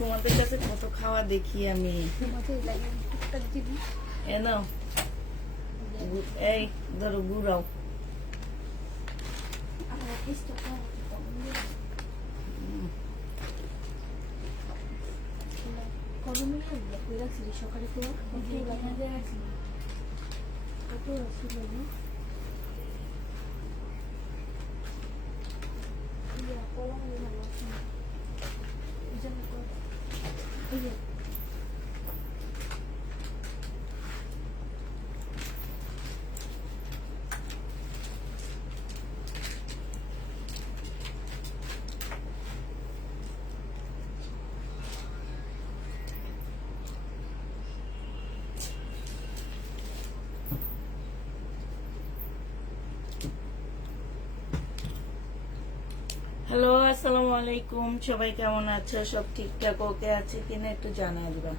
তোমাদের কাছে কত খাওয়া দেখি আমি। এ নাও, এই ধরো গুড়াও। সকালে তো হ্যালো, আসসালামু আলাইকুম। সবাই কেমন আছো? সব ঠিকঠাক ওকে আছে কিনা একটু জানাই দিবা।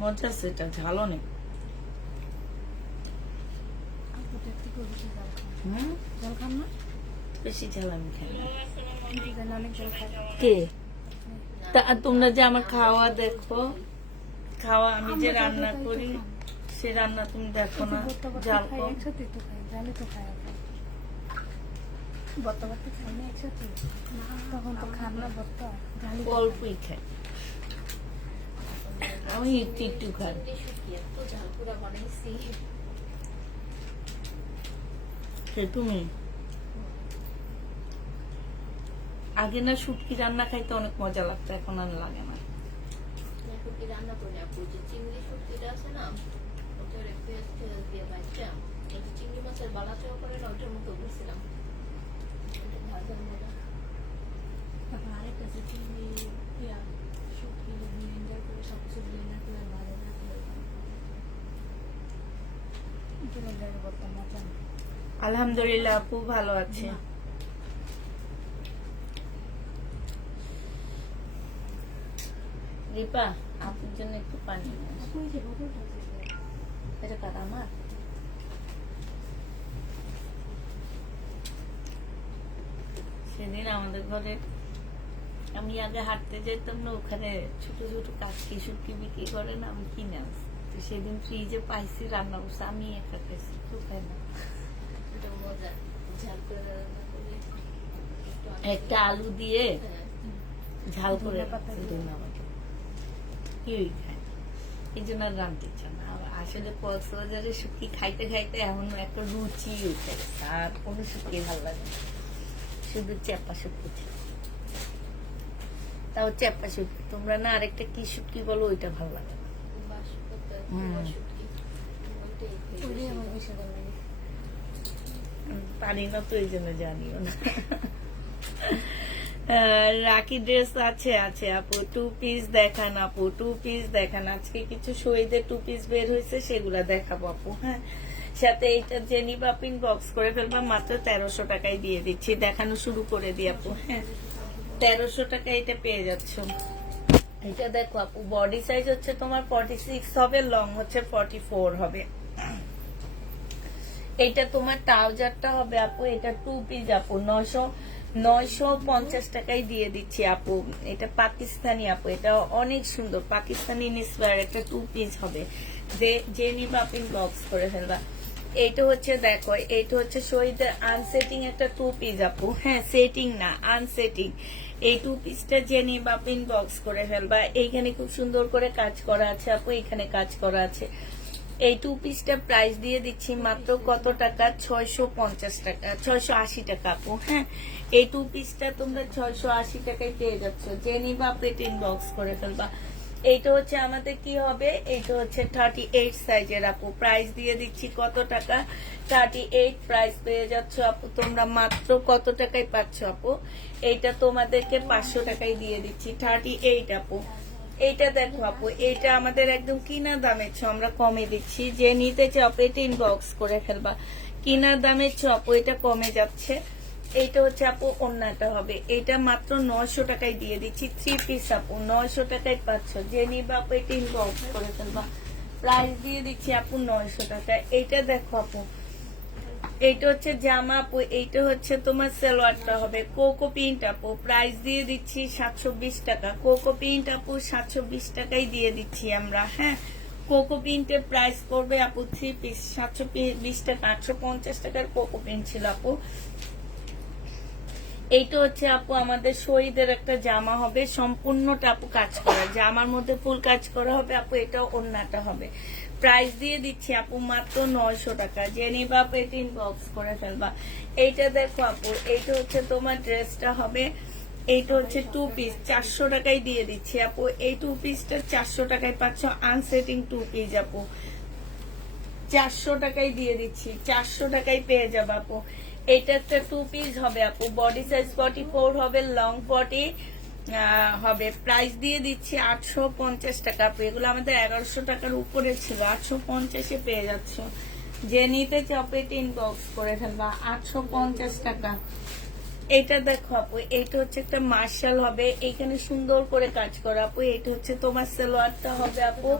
মজা আছে, এটা ঝাল অনেক। বেশি ঝাল আমি খাই না। কে তা তোমরা যে আমার খাওয়া দেখো, খাওয়া আমি যে রান্না করি সে রান্না তুমি দেখো না। ঝাল কম। অল্পই খাই আমি, একটু একটু খাই। তুমি আগে না শুটকি রান্না খাইতে অনেক মজা লাগতো, এখন আর লাগে না। শুটকি রান্না করে আপু যে চিংড়ি শুটকিটা আছে না, ওটা পেঁয়াজ টেয়াজ দিয়ে ভাজা, ওই চিংড়ি মাছের বালাচাও করে না, ওটার মতো করছিলাম। ওটা ভাজার মজা। তারপর আরেকটা আছে চিংড়ি পেঁয়াজ শুটকি ব্লেন্ডার করে সবকিছু ব্লেন্ডার করে ভাজা করে ব্লেন্ডারে করতাম মজা। আলহামদুলিল্লাহ আপু ভালো আছে। রিপা আপনার জন্য একটু পানি নিয়ে আসো। এটা কার? আমার। সেদিন আমাদের ঘরে আমি আগে হাঁটতে যেতাম না, ওখানে ছোট ছোট কাটকি শুটকি বিক্রি করে না, আমি কিনে আসি। তো সেদিন ফ্রিজে পাইছি, রান্না করছি, আমি একা খাইছি, কেউ খাই না। একটা আলু দিয়ে ঝাল করে কেউই খায়, এই জন্য আর রাঁধতে ইচ্ছা না। আসলে কক্সবাজারে শুটকি খাইতে খাইতে এমন একটা রুচি উঠে গেছে, আর কোনো শুটকি ভালো লাগে না, শুধু চেপা শুটকি ছিল। তাও চেপা শুটকি, তোমরা না আরেকটা কি শুটকি বলো, ওইটা ভালো লাগে না। পারি না তো, এই জন্য জানিও না। রাখি ড্রেস আছে আছে আপু, 2 পিস দেখান আপু, 2 পিস দেখান। আজকে কিছু শহীদের 2 পিস বের হয়েছে, সেগুলা দেখাবো আপু। হ্যাঁ, সাথে এইটা যে নিবা পিন বক্স করে ফেলবা, মাত্র 1300 টাকায় দিয়ে দিচ্ছি। দেখানো শুরু করে দিই আপু। হ্যাঁ, 1300 টাকা এটা পেয়ে যাচ্ছ। এটা দেখো আপু, বডি সাইজ হচ্ছে তোমার 46 হবে, লং হচ্ছে 44 হবে। এটা তোমার ট্রাউজারটা হবে আপু, এটা 2 পিস আপু, 950 টাকায় দিয়ে দিচ্ছি আপু। এটা পাকিস্তানি আপু, এটা অনেক সুন্দর পাকিস্তানি ইন্সপায়ার একটা 2 পিস হবে, যে নিবা আপনি বক্স করে ফেলবা। এইটা হচ্ছে দেখো, এইটা হচ্ছে শহীদের আনসেটিং একটা 2 পিস আপু। হ্যাঁ, সেটিং না, আনসেটিং। এই 2 পিসটা যে নিবা আপনি বক্স করে ফেলবা। এইখানে খুব সুন্দর করে কাজ করা আছে আপু, এখানে কাজ করা আছে। এই 2 পিসটা প্রাইস দিয়ে দিচ্ছি মাত্র কত টাকা? 650 টাকা, 680 টাকা আপু। হ্যাঁ, এই 2 পিসটা তোমরা 680 টাকায় পেয়ে যাচ্ছ, যে নিবা পেট ইনবক্স করে ফেলবা। এইটা হচ্ছে আমাদের কি হবে, এইটা হচ্ছে 38 সাইজের আপু। প্রাইস দিয়ে দিচ্ছি কত টাকা? 38 প্রাইস পেয়ে যাচ্ছ আপু তোমরা মাত্র কত টাকায় পাচ্ছ আপু? এইটা তোমাদেরকে 500 টাকায় দিয়ে দিচ্ছি, 38 আপু। এইটা দেখো আপু, এইটা আমাদের একদম কিনা দামের চেয়ে আমরা কমে দিচ্ছি, যে নিতে চাও পেট ইনবক্স করে ফেলবা। কিনা দামের চেয়ে আপু এটা কমে যাচ্ছে। এইটা হচ্ছে আপু ওন্নাটা হবে, এটা মাত্র 900 টাকায় দিয়ে দিচ্ছি। 3 পিস আপু 900 টাকায় পাচ্ছ, যে নিবা আপু এটা ইনবক্স করে ফেলবা। প্রাইস দিয়ে দিচ্ছি আপু 900 টাকা। এইটা দেখো আপু, এইটা হচ্ছে জামা আপু, এইটা হচ্ছে তোমার সালোয়ারটা হবে কোকো প্রিন্ট আপু। প্রাইস দিয়ে দিচ্ছি 720 টাকা। কোকো প্রিন্ট আপু 720 টাকাই দিয়ে দিচ্ছি আমরা। হ্যাঁ, কোকো প্রিন্টের প্রাইস করবে আপু 3 পিস 720 টাকা। 850 টাকার কোকো প্রিন্ট ছিল আপু। এইটা হচ্ছে আপু আমাদের শহীদের একটা জামা হবে, সম্পূর্ণটা আপু কাজ করা, জামার মধ্যে ফুল কাজ করা হবে আপু। এটা ওন্নাটা হবে। প্রাইস দিয়ে দিচ্ছি আপু মাত্র 900 টাকা। যে নিবা আপু এটা ইনবক্স করে ফেলবা। এইটা দেখো আপু, এইটা হচ্ছে তোমার ড্রেসটা হবে, এইটা হচ্ছে 2 পিস 400 টাকায় দিয়ে দিচ্ছি আপু। এই 2 পিসটা 400 টাকায় পাচ্ছ, আনসেটিং 2 পিস আপু। 400 টাকায় দিয়ে দিচ্ছি, 400 টাকায় পেয়ে যাবো আপু। এটা একটা 2 পিস হবে আপু, বডি সাইজ 44 হবে, লং 40 হবে। প্রাইস দিয়ে দিচ্ছি 850 টাকা আপু। এগুলো আমাদের 1100 টাকার উপরে ছিল, 850-এ পেয়ে যাচ্ছ। যে নিতে চপেট ইনবক্স করে ফেলবা। 850 টাকা। এটা দেখো আপু, এইটা হচ্ছে একটা মার্শাল হবে, এইখানে সুন্দর করে কাজ করা আপু। এইটা হচ্ছে তোমার সালোয়ারটা হবে আপু,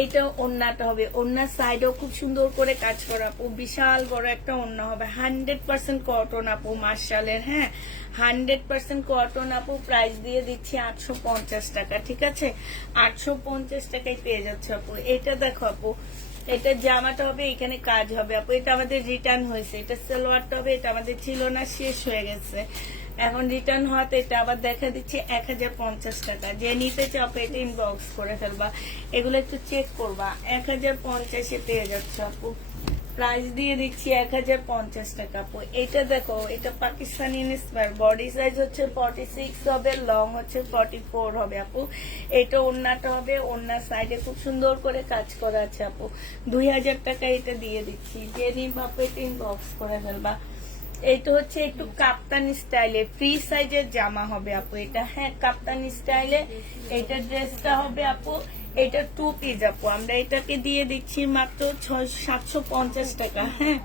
এইটা ওন্নাটা হবে। ওন্নার সাইডেও খুব সুন্দর করে কাজ করা আপু, বিশাল বড় একটা ওন্না হবে। 100% কটন আপু মার্শালের। হ্যাঁ, 100% কটন আপু। প্রাইস দিয়ে দিচ্ছি 850 টাকা। ঠিক আছে, 850 টাকায় পেয়ে যাচ্ছে আপু। এটা দেখো আপু, এটা জামাটা হবে, এখানে কাজ হবে আপু। এটা আমাদের রিটার্ন হয়েছে, এটা সালোয়ারটা হবে, এটা আমাদের ছিল না, শেষ হয়ে গেছে। এখন রিটার্ন হওয়াতে এটা আবার দেখা দিচ্ছি 1050 টাকা। যে নিতে চাও এটা ইনবক্স করে ফেলবা। এগুলো একটু চেক করবা। 1050-এ পেয়ে যাচ্ছে আপু। প্রাইস দিয়ে দিচ্ছি 1050 টাকা আপু। এটা দেখো, এটা পাকিস্তানি ইন্সপায়ার, বডি সাইজ হচ্ছে 46 হবে, লং হচ্ছে 44 হবে আপু। এটা ওন্নাটা হবে, ওন্নার সাইডে খুব সুন্দর করে কাজ করা আছে আপু। 2000 টাকা এটা দিয়ে দিচ্ছি। যে নিবা আপু এটা ইনবক্স করে ফেলবা। এটা হচ্ছে একটু কাপ্তানি স্টাইলে ফ্রি সাইজের জামা হবে আপু এটা। হ্যাঁ, কাপ্তানি স্টাইলে এটা ড্রেসটা হবে আপু। এটা 2 পিস আপু, আমরা এটাকে দিয়ে দিচ্ছি মাত্র 750 টাকা। হ্যাঁ,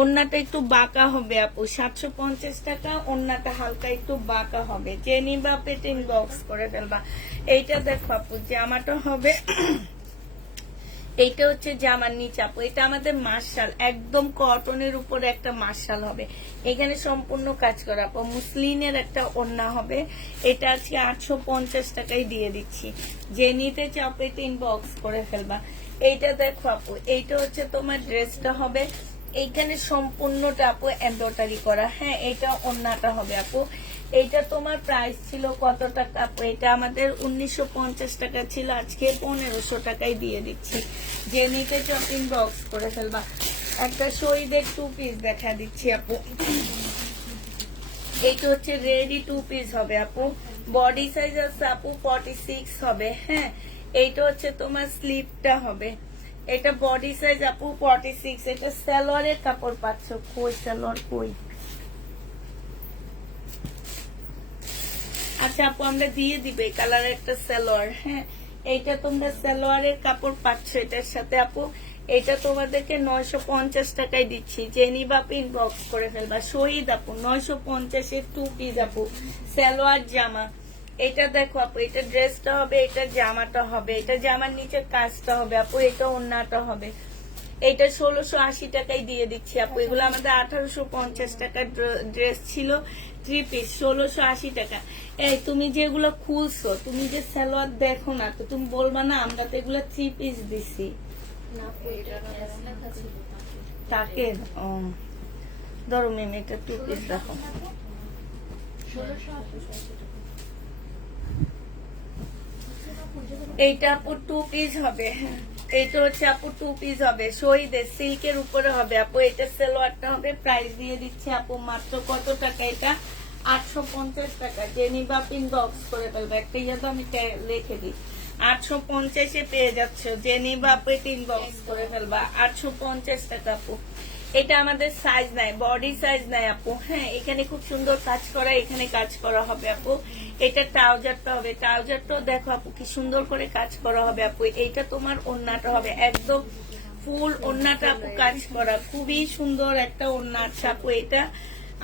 ওন্নাটা একটু বাঁকা হবে আপু, 750 টাকা। ওন্নাটা হালকা একটু বাঁকা হবে। যে নিবা পেটে ইনবক্স করে ফেলবা। এইটা দেখো আপু, জামাটা হবে এইটা হচ্ছে জামার নিচে আপু। এটা আমাদের মার্শাল, একদম কটনের উপরে একটা মার্শাল হবে। এখানে সম্পূর্ণ কাজ করা আপু। মুসলিনের একটা ওড়না হবে। এটা আজকে 850 টাকায় দিয়ে দিচ্ছি। যে নিতে চাও এটা ইনবক্স করে ফেলবা। এইটা দেখো আপু, এইটা হচ্ছে তোমার ড্রেসটা হবে, এইখানে সম্পূর্ণটা আপু এমব্রয়ডারি করা। হ্যাঁ, এটা ওড়নাটা হবে আপু। এইটা তোমার প্রাইস ছিল কত টাকা আপু? এটা আমাদের 1950 টাকা ছিল, আজকে 1500 টাকায় দিয়ে দিচ্ছি। যে নিতে চপিং বক্স করে ফেলবা। একটা শহীদের 2 পিস দেখা দিচ্ছি আপু। এইটা হচ্ছে রেডি 2 পিস হবে আপু। বডি সাইজ আছে আপু 46 হবে। হ্যাঁ, এইটা হচ্ছে তোমার স্লিপটা হবে। এটা বডি সাইজ আপু 46। এটা সালোয়ারের কাপড় পাচ্ছ। কই সালোয়ার কই? আচ্ছা আপু, আমরা দিয়ে দিবে কালার একটা সালোয়ার। হ্যাঁ, এইটা তোমরা সালোয়ারের কাপড় পাচ্ছ এটার সাথে আপু। এটা তোমাদেরকে 950 টাকায় দিচ্ছি। যে নিবা ইনবক্স করে ফেলবা। শহীদ আপু 950-এর 2 পিস আপু, সালোয়ার জামা। এটা দেখো আপু, এটা ড্রেসটা হবে, এটা জামাটা হবে, এটা জামার নিচের কাজটা হবে আপু, এটা ওড়নাটা হবে। এটা 1680 টাকায় দিয়ে দিচ্ছি আপু। এগুলো আমাদের 1850 টাকার ড্রেস ছিল, 3 পিস, 1680 টাকা। এই তুমি যেগুলো খুলছো, তুমি যে সালোয়ার দেখো না, তো তুমি বলবা না আমরা তো এগুলো 3 পিস দিছি। তাকে ধরো মেম, এটা 2 পিস দেখো। এইটা আপু 2 পিস হবে। এইটা হচ্ছে আপু 2 পিস হবে, শহীদের সিল্কের উপরে হবে আপু। এটা সালোয়ারটা হবে। প্রাইস দিয়ে দিচ্ছি আপু মাত্র কত টাকা? এটা 850 টাকা। যে নিবা ইনবক্স করে ফেলবে। একটা ইয়ে তো আমি লিখে দিই, 850-এ পেয়ে যাচ্ছ। যে নিবা ইনবক্স করে ফেলবা। 850 টাকা আপু। এটা আমাদের সাইজ নাই, বডি সাইজ নাই আপু। হ্যাঁ, এখানে খুব সুন্দর কাজ করা, এখানে কাজ করা হবে আপু। এটা ট্রাউজারটা হবে, ট্রাউজারটাও দেখো আপু কি সুন্দর করে কাজ করা হবে আপু। এইটা তোমার ওড়নাটা হবে, একদম ফুল ওড়নাটা আপু কাজ করা, খুবই সুন্দর একটা ওড়না। আচ্ছা আপু এটা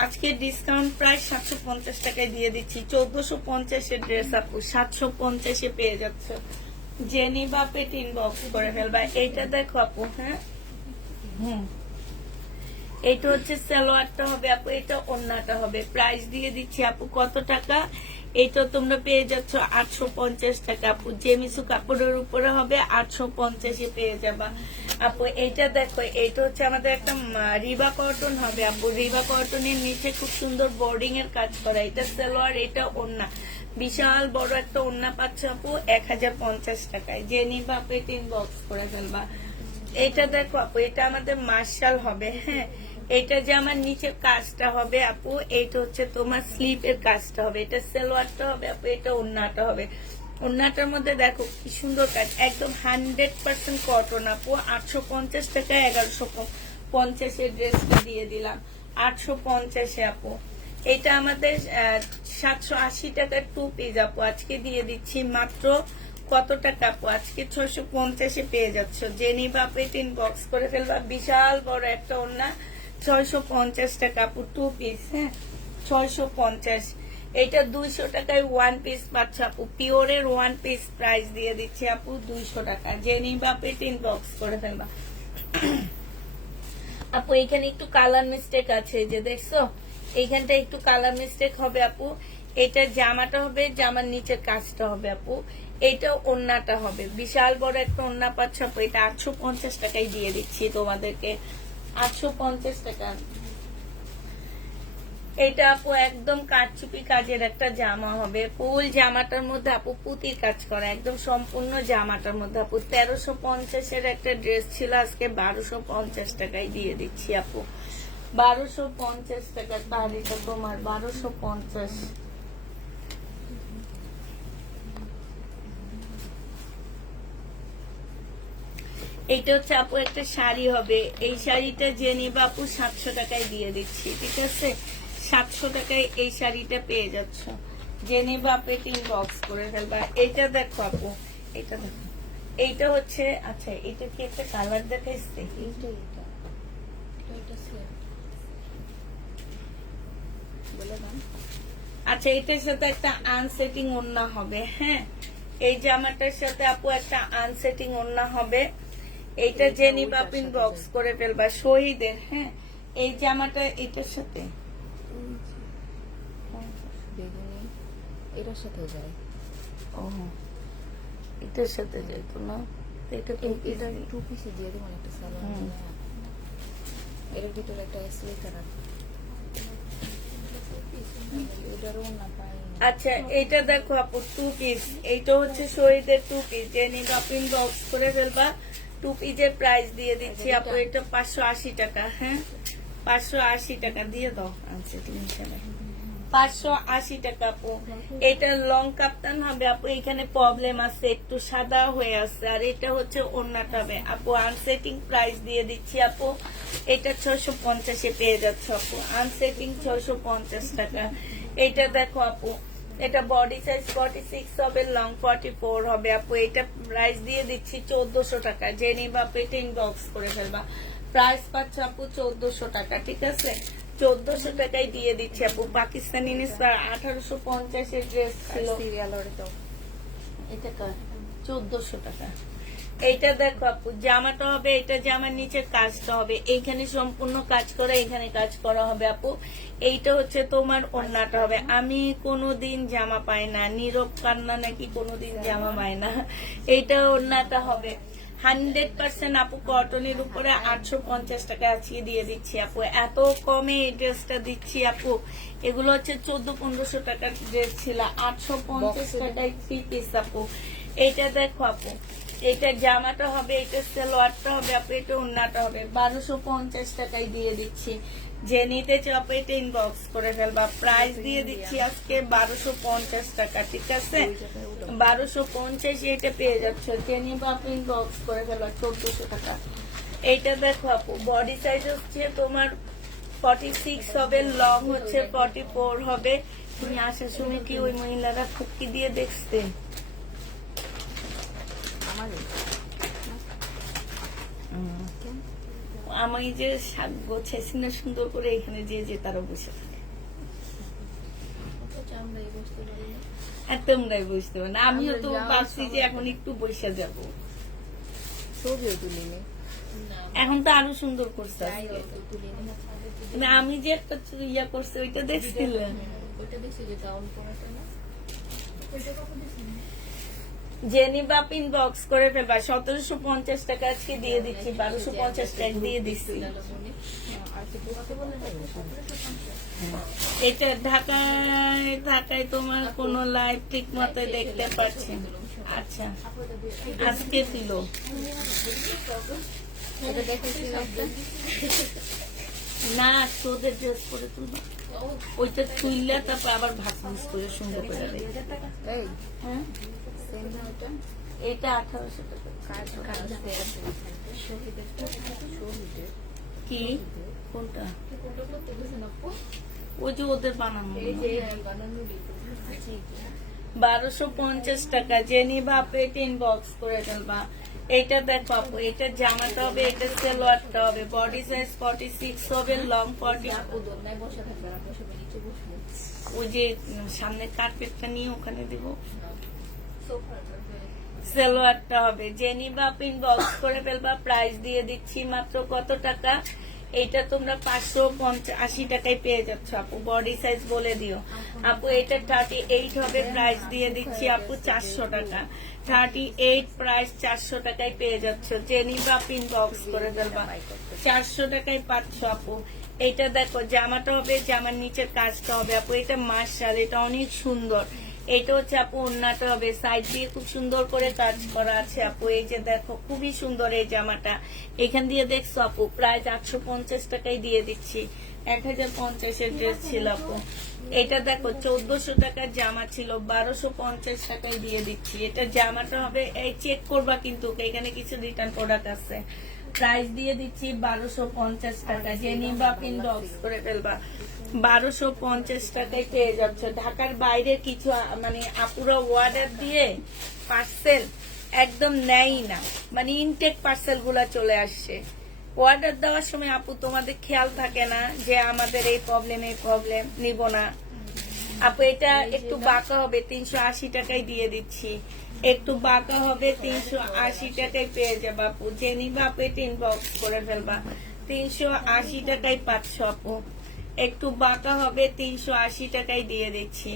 আজকে ডিসকাউন্ট প্রাইস 750 টাকায় দিয়ে দিচ্ছি। 1450 ড্রেস আপু 750 পেয়ে যাচ্ছ। জেনি বা পেট ইনবক্স করে ফেলবা। এইটা দেখো আপু, হ্যাঁ এইটা হচ্ছে সালোয়ারটা হবে আপু, এটা ওড়নাটা হবে। প্রাইস দিয়ে দিচ্ছি আপু কত টাকা, এইটা তোমরা পেয়ে যাচ্ছ 850 টাকা আপু। জেমিসু কাপড়ের উপরে হবে 850 পেয়ে যাবা আপু। এইটা দেখো, এইটা হচ্ছে আমাদের একটা রিবা কটন হবে আপু। রিবা কটনের নিচে খুব সুন্দর বোর্ডিং এর কাজ করা। এটা সালোয়ার, এটা ওড়না, বিশাল বড় একটা ওড়না পাচ্ছ আপু 1050 টাকায়। যে নিবা পেট ইনবক্স করে ফেলবা। এটা দেখো আপু, এটা আমাদের মার্শাল হবে, হ্যাঁ এটা যে আমার নিচের কাজটা হবে আপু, এইটা হচ্ছে তোমার স্লিপের কাজটা হবে। এটা সালোয়ারটা হবে আপু, এটা ওড়নাটা হবে। ওড়নাটার মধ্যে দেখো কি সুন্দর কাজ, একদম 100% কটন আপু। 850 টাকায় 1150 ড্রেসটা দিয়ে দিলাম 850 আপু। এটা আমাদের 780 টাকার 2 পিস আপু, আজকে দিয়ে দিচ্ছি মাত্র কত টাকা আপু, আজকে 650 পেয়ে যাচ্ছ। জেনি বা পেট ইনবক্স করে ফেলবা। বিশাল বড় একটা ওড়না 650 টাকা আপু, 2 পিস, হ্যাঁ 650। এটা 200 টাকায় 1 পিস পাচ্ছ আপু। পিওরের 1 পিস প্রাইস দিয়ে দিচ্ছি আপু 200 টাকা। জেনি বা পেট ইনবক্স করে ফেলবা আপু। এখানে একটু কালার মিস্টেক আছে, যে দেখছো এইখানটা একটু কালার মিস্টেক হবে আপু। এটা জামাটা হবে, জামার নিচের কাজটা হবে আপু। এটা ওড়নাটা হবে, বিশাল বড় একটা ওড়না পাচ্ছ আপু। এটা 850 টাকায় দিয়ে দিচ্ছি তোমাদেরকে, 850 টাকা। এটা আপু একদম কারচুপি কাজের একটা জামা হবে। ফুল জামাটার মধ্যে আপু পুতির কাজ করা, একদম সম্পূর্ণ জামাটার মধ্যে আপু। 1350 একটা ড্রেস ছিল, আজকে 1250 টাকায় দিয়ে দিচ্ছি আপু। 1250 টাকা তার, এটা তোমার 1250। এইটা হচ্ছে আপু একটা শাড়ি হবে। এই শাড়িটা যে নিবা আপু 700 টাকায় দিয়ে দিচ্ছি, ঠিক আছে 700 টাকায় এই শাড়িটা পেয়ে যাচ্ছ। যে নিবা পেট ইনবক্স করে ফেলবা। এইটা দেখো আপু, এটা দেখো, এইটা হচ্ছে, আচ্ছা এটা কি একটা কালার দেখাইছে, আচ্ছা এটার সাথে একটা আনসেটিং ওড়না হবে, হ্যাঁ এই জামাটার সাথে আপু একটা আনসেটিং ওড়না হবে। এইটা জেনি বাপিন বক্স করে ফেলবা শহীদের, হ্যাঁ এই জামাটা এটার সাথে এটার সাথেও যায়। ও এটার সাথে যাইতো না, এটা এটা 2 পিসে দিয়ে দেবো একটা সালোয়ার। এর ভিতরে একটা স্লিটার আছে, এটারও না পাই। আচ্ছা এইটা দেখো আপু 2 পিস, এইটা হচ্ছে শহীদের 2 পিস। জেনি বাপিন বক্স করে ফেলবা। 2 পিসের প্রাইস দিয়ে দিচ্ছি আপু, এটা 580 টাকা, হ্যাঁ 580 টাকা দিয়ে দাও। আচ্ছা 580 টাকা আপু। এটা লং কাপ্তান হবে আপু, এখানে প্রবলেম আছে, একটু সাদা হয়ে আছে। আর এটা হচ্ছে ওড়নাটা হবে আপু। আনসেটিং প্রাইস দিয়ে দিচ্ছি আপু, এটা 650 পেয়ে যাচ্ছে আপু। আনসেটিং 650 টাকা। এটা দেখো আপু, এটা বডি সাইজ 46 হবে, লং 44 হবে আপু। এটা প্রাইস দিয়ে দিচ্ছি 1400 টাকা। জেনি বা পেট ইনবক্স করে ফেলবা। প্রাইস পাচ্ছ আপু 1400 টাকা, ঠিক আছে 1400 টাকায় দিয়ে দিচ্ছি আপু। পাকিস্তানি নিসবার 1850 এর ড্রেস ছিল, এটা 1400 টাকা। এইটা দেখো আপু, জামাটা হবে, এটা জামার নিচে কাজটা হবে, এইখানে সম্পূর্ণ কাজ করা, এখানে কাজ করা হবে আপু। এইটা হচ্ছে তোমার ওড়নাটা হবে। আমি কোনোদিন জামা পাই না, নীরব কান্না নাকি কোনোদিন জামা পায় না। এইটা ওড়নাটা হবে 100% আপু কটনের উপরে 850 টাকা আজকে দিয়ে দিচ্ছি আপু। এত কমে এই ড্রেসটা দিচ্ছি আপু। এগুলো হচ্ছে 1400-1500 টাকার ড্রেস ছিল, 850 টাকায় 3 পিস আপু। এইটা দেখো আপু, এটা জামাটা হবে, এটা সালোয়ারটা হবে আপু, এটা ওড়নাটা হবে। 1250 টাকায় দিয়ে দিচ্ছি। যে নিতে চাও এটা ইনবক্স করে ফেলবা। প্রাইস দিয়ে দিচ্ছি আজকে 1250 টাকা, ঠিক আছে 1250 এটা পেয়ে যাচ্ছ। যে নিবা আপনি ইনবক্স করে ফেলবা 1400 টাকা। এইটা দেখো আপু, বডি সাইজ হচ্ছে তোমার 46 হবে, লং হচ্ছে 44 হবে। তুমি আসার সময় কি ওই মহিলারা ফুটকি দিয়ে দেখছেন? আমার আমি যে শাক গোছাইছি না সুন্দর করে, এখানে যে তারা বসে থাকে। অথচ আমরা এই বুঝতে পারি না। আর তোমরাই বুঝতে পারো না, আমিও তো আমরা যাওয়ার ভাবছি যে সময় এখন একটু বসে যাব। ছবিও তুলিনি। না, এখন তো আরো সুন্দর করছে যাই আজকে। হোক, তো তুলিনি। মানে আমি যে একটা ইয়া করছে ওইটা দেখছিলাম। ওইটা দেখছি যে ডাউন করাটা না। ওইটা কখন দেখছি? জেনি বাপিন বক্স করে ফেলবা 1750 টাকা আজকে দিয়ে দিচ্ছি, 1250 টাকা দিয়ে দিচ্ছি। আর কি বলতে বললে হবে? এটা ঢাকায় তোমার কোন লাইভ ঠিক মতো দেখতে পাচ্ছি। আচ্ছা আজকে ছিল এটা দেখেছি একটা। না, তোদের ড্রেস পরে তুলবা, ওইটা তুললে তারপর আবার ভাত মিস করে সুন্দর করে দেবে। এই হ্যাঁ, সেম না ওটা? এটা 1800 টাকা। শহীদের কি কোনটা? কোনটা করতে গেছেন আপু? ওই যে ওদের বানানো এই যে বানানো দিতে। 1250 টাকা জেনি বাপে 10 বক্স করে ফেলবা। এটা দেখো আপু, এটা জামাটা হবে, এটা সালোয়ারটা হবে, বডি সাইজ 46 হবে, লং 40। আপু দোলনায় বসে থাকবেন, আপনি সবাই নিচে বসবেন। ওই যে সামনে কার্পেটটা নিয়ে ওখানে দিব। সোফার সালোয়ারটা হবে জেনি বাপিন বক্স করে ফেলবা। প্রাইস দিয়ে দিচ্ছি মাত্র কত টাকা? এটা তোমরা 580 টাকায় পেয়ে যাচ্ছ আপু। বডি সাইজ বলে দিও আপু, এটা 38 হবে। প্রাইস দিয়ে দিচ্ছি আপু 400 টাকা। 38 প্রাইস 400 টাকায় পেয়ে যাচ্ছ। জেনি বাপিন বক্স করে ফেলবা, 400 টাকায় পাচ্ছ আপু। এটা দেখো জামাটা হবে, জামার নিচের কাজটা হবে আপু। এটা মার্শাল, এটা অনেক সুন্দর। এটা হচ্ছে আপু ওন্নাটা হবে, সাইড দিয়ে খুব সুন্দর করে কাজ করা আছে আপু। এই যে দেখো খুবই সুন্দর এই জামাটা, এখান দিয়ে দেখছো আপু। প্রাইস 850 টাকায় দিয়ে দিচ্ছি। 1050 এর ড্রেস ছিল আপু। এটা দেখো 1400 টাকার জামা ছিল, 1250 টাকায় দিয়ে দিচ্ছি। এটা জামাটা হবে, এই চেক করবা কিন্তু এখানে কিছু রিটার্ন প্রোডাক্ট আছে। প্রাইস দিয়ে দিচ্ছি 1250 টাকা। জেনি বাপিন বক্স করে ফেলবা, 1250 টাকায় পেয়ে যাচ্ছে। ঢাকার বাইরে কিছু মানে আপুরা অর্ডার দিয়ে পার্সেল একদম নেয় না, মানে ইনটেক পার্সেল গুলা চলে আসছে। অর্ডার দেওয়ার সময় আপু তোমাদের খেয়াল থাকে না যে আমাদের এই প্রবলেম নিব না আপু। এটা একটু বাঁকা হবে, 380 টাকায় দিয়ে দিচ্ছি। একটু বাঁকা হবে, 380 টাকায় পেয়ে যাবে আপু। জেনি বাপে 10 বক্স করে ফেলবা, 380 টাকায় পাচ্ছ আপু। একটু বাঁকা হবে, 380 টাকায় দিয়ে দিচ্ছি।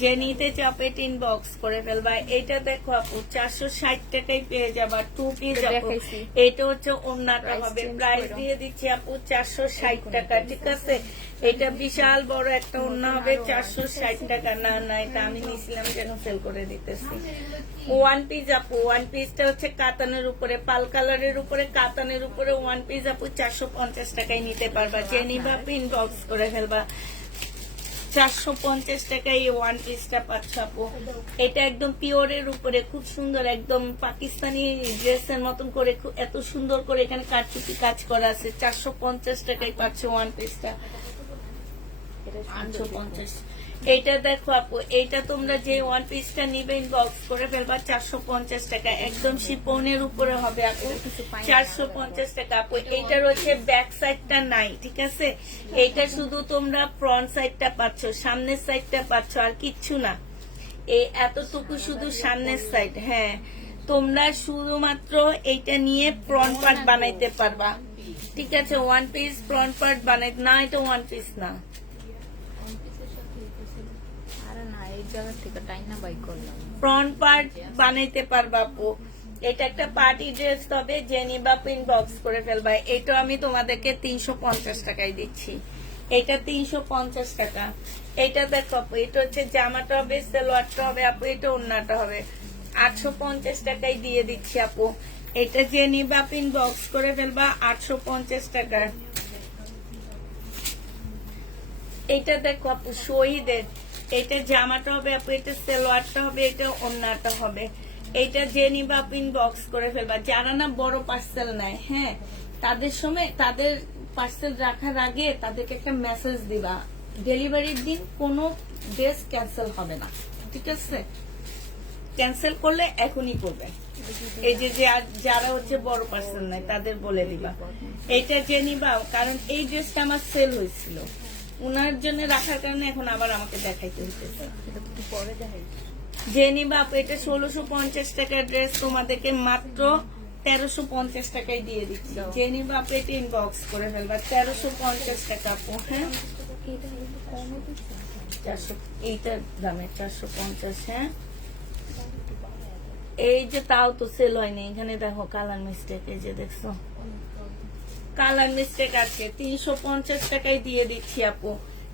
যে নিতে চাপে 10 বক্স করে ফেলবা। এটা দেখো আপু 460 টাকায় পেয়ে যাবা, 2 পিস আপু। দেখাইছি। এটা হচ্ছে ওন্নাটা হবে। প্রাইস দিয়ে দিচ্ছি আপু 460 টাকা, ঠিক আছে। এটা বিশাল বড় একটা ওন্না হবে, 460 টাকা। না এটা আমি নিছিলাম যেন সেল করে দিতেছি। ওয়ান পিস আপু, ওয়ান পিসটা হচ্ছে কাতানের উপরে, পাল কালারের উপরে, কাতানের উপরে ওয়ান পিস আপু 450 টাকায় নিতে পারবা। জেনি বা পিন বক্স করে ফেলবা, 450 টাকায় এই ওয়ান পিসটা পাচ্ছ আপু। এটা একদম পিওরের উপরে, খুব সুন্দর, একদম পাকিস্তানি ড্রেসের মতন করে এত সুন্দর করে এখানে কারচুপি কাজ করা আছে। 450 টাকায় পাচ্ছ ওয়ান পিসটা, 850। এটা দেখো আপু, এইটা তোমরা যে ওয়ান পিসটা নিবে ইনবক্স করে ফেলবা, 450 টাকা। একদম শিপনের উপরে হবে আপু, 450 টাকা আপু। এইটার হচ্ছে ব্যাক সাইডটা নাই, ঠিক আছে। এইটা শুধু তোমরা ফ্রন্ট সাইডটা পাচ্ছ, সামনের সাইডটা পাচ্ছ, আর কিচ্ছু না। এই এতটুকু শুধু সামনের সাইড। হ্যাঁ, তোমরা শুধুমাত্র এইটা নিয়ে ফ্রন্ট পার্ট বানাইতে পারবা, ঠিক আছে। ওয়ান পিস ফ্রন্ট পার্ট বানাই না, এটা ওয়ান পিস না। আরে না, এই জায়গা থেকে টাইনা বাই করলাম। ফ্রন্ট পার্ট বানাইতে পারবা আপু। এটা একটা পার্টি ড্রেস হবে, জেনি বা পিন বক্স করে ফেলবা। এটা আমি তোমাদেরকে 350 টাকায় দিচ্ছি। এটা 350 টাকা। এটা দেখো আপু, এটা হচ্ছে জামাটা হবে, সালোয়ারটা হবে আপু, এটা ওন্নাটা হবে। 850 টাকায় দিয়ে দিচ্ছি আপু। এটা জেনি বা পিন বক্স করে ফেলবা, 850 টাকা। এটা দেখো আপু শহীদের, এটা জামাটা হবে আপু, এটা সালোয়ারটা হবে, এটা ওন্নাটা হবে। এটা জেনি বা পিন বক্স করে ফেলবা। যারা না বড় পার্সেল নেয়, হ্যাঁ, তাদের সময় তাদের পার্সেল রাখার আগে তাদেরকে একটা মেসেজ দিবা, ডেলিভারির দিন কোনো ড্রেস ক্যান্সেল হবে না, ঠিক আছে। ক্যান্সেল করলে এখনই করবে। এই যে যারা হচ্ছে বড় পার্সন নাই তাদের বলে দিবা এইটা যে নিবা, কারণ এই ড্রেসটা আমার সেল হয়েছিল, উনার জন্য রাখার কারণে এখন আবার আমাকে দেখাইতে হইতেছে। পরে দেখাই যে নিবা আপু, এটা 1650 টাকার ড্রেস তোমাদেরকে মাত্র 1350 টাকায় দিয়ে দিচ্ছি। যে নিবা আপু এটা ইনবক্স করে ফেলবা, 1350 টাকা আপু। হ্যাঁ, এটা একটু কমে দিচ্ছে 400 এইটার দামে 450। হ্যাঁ, এই যে তাও তো সেল হয়নি, এখানে দেখো কালার মিস্টেক, এই যে দেখছো কালার মিস্টেক আছে। 350 টাকায় দিয়ে দিচ্ছি আপু,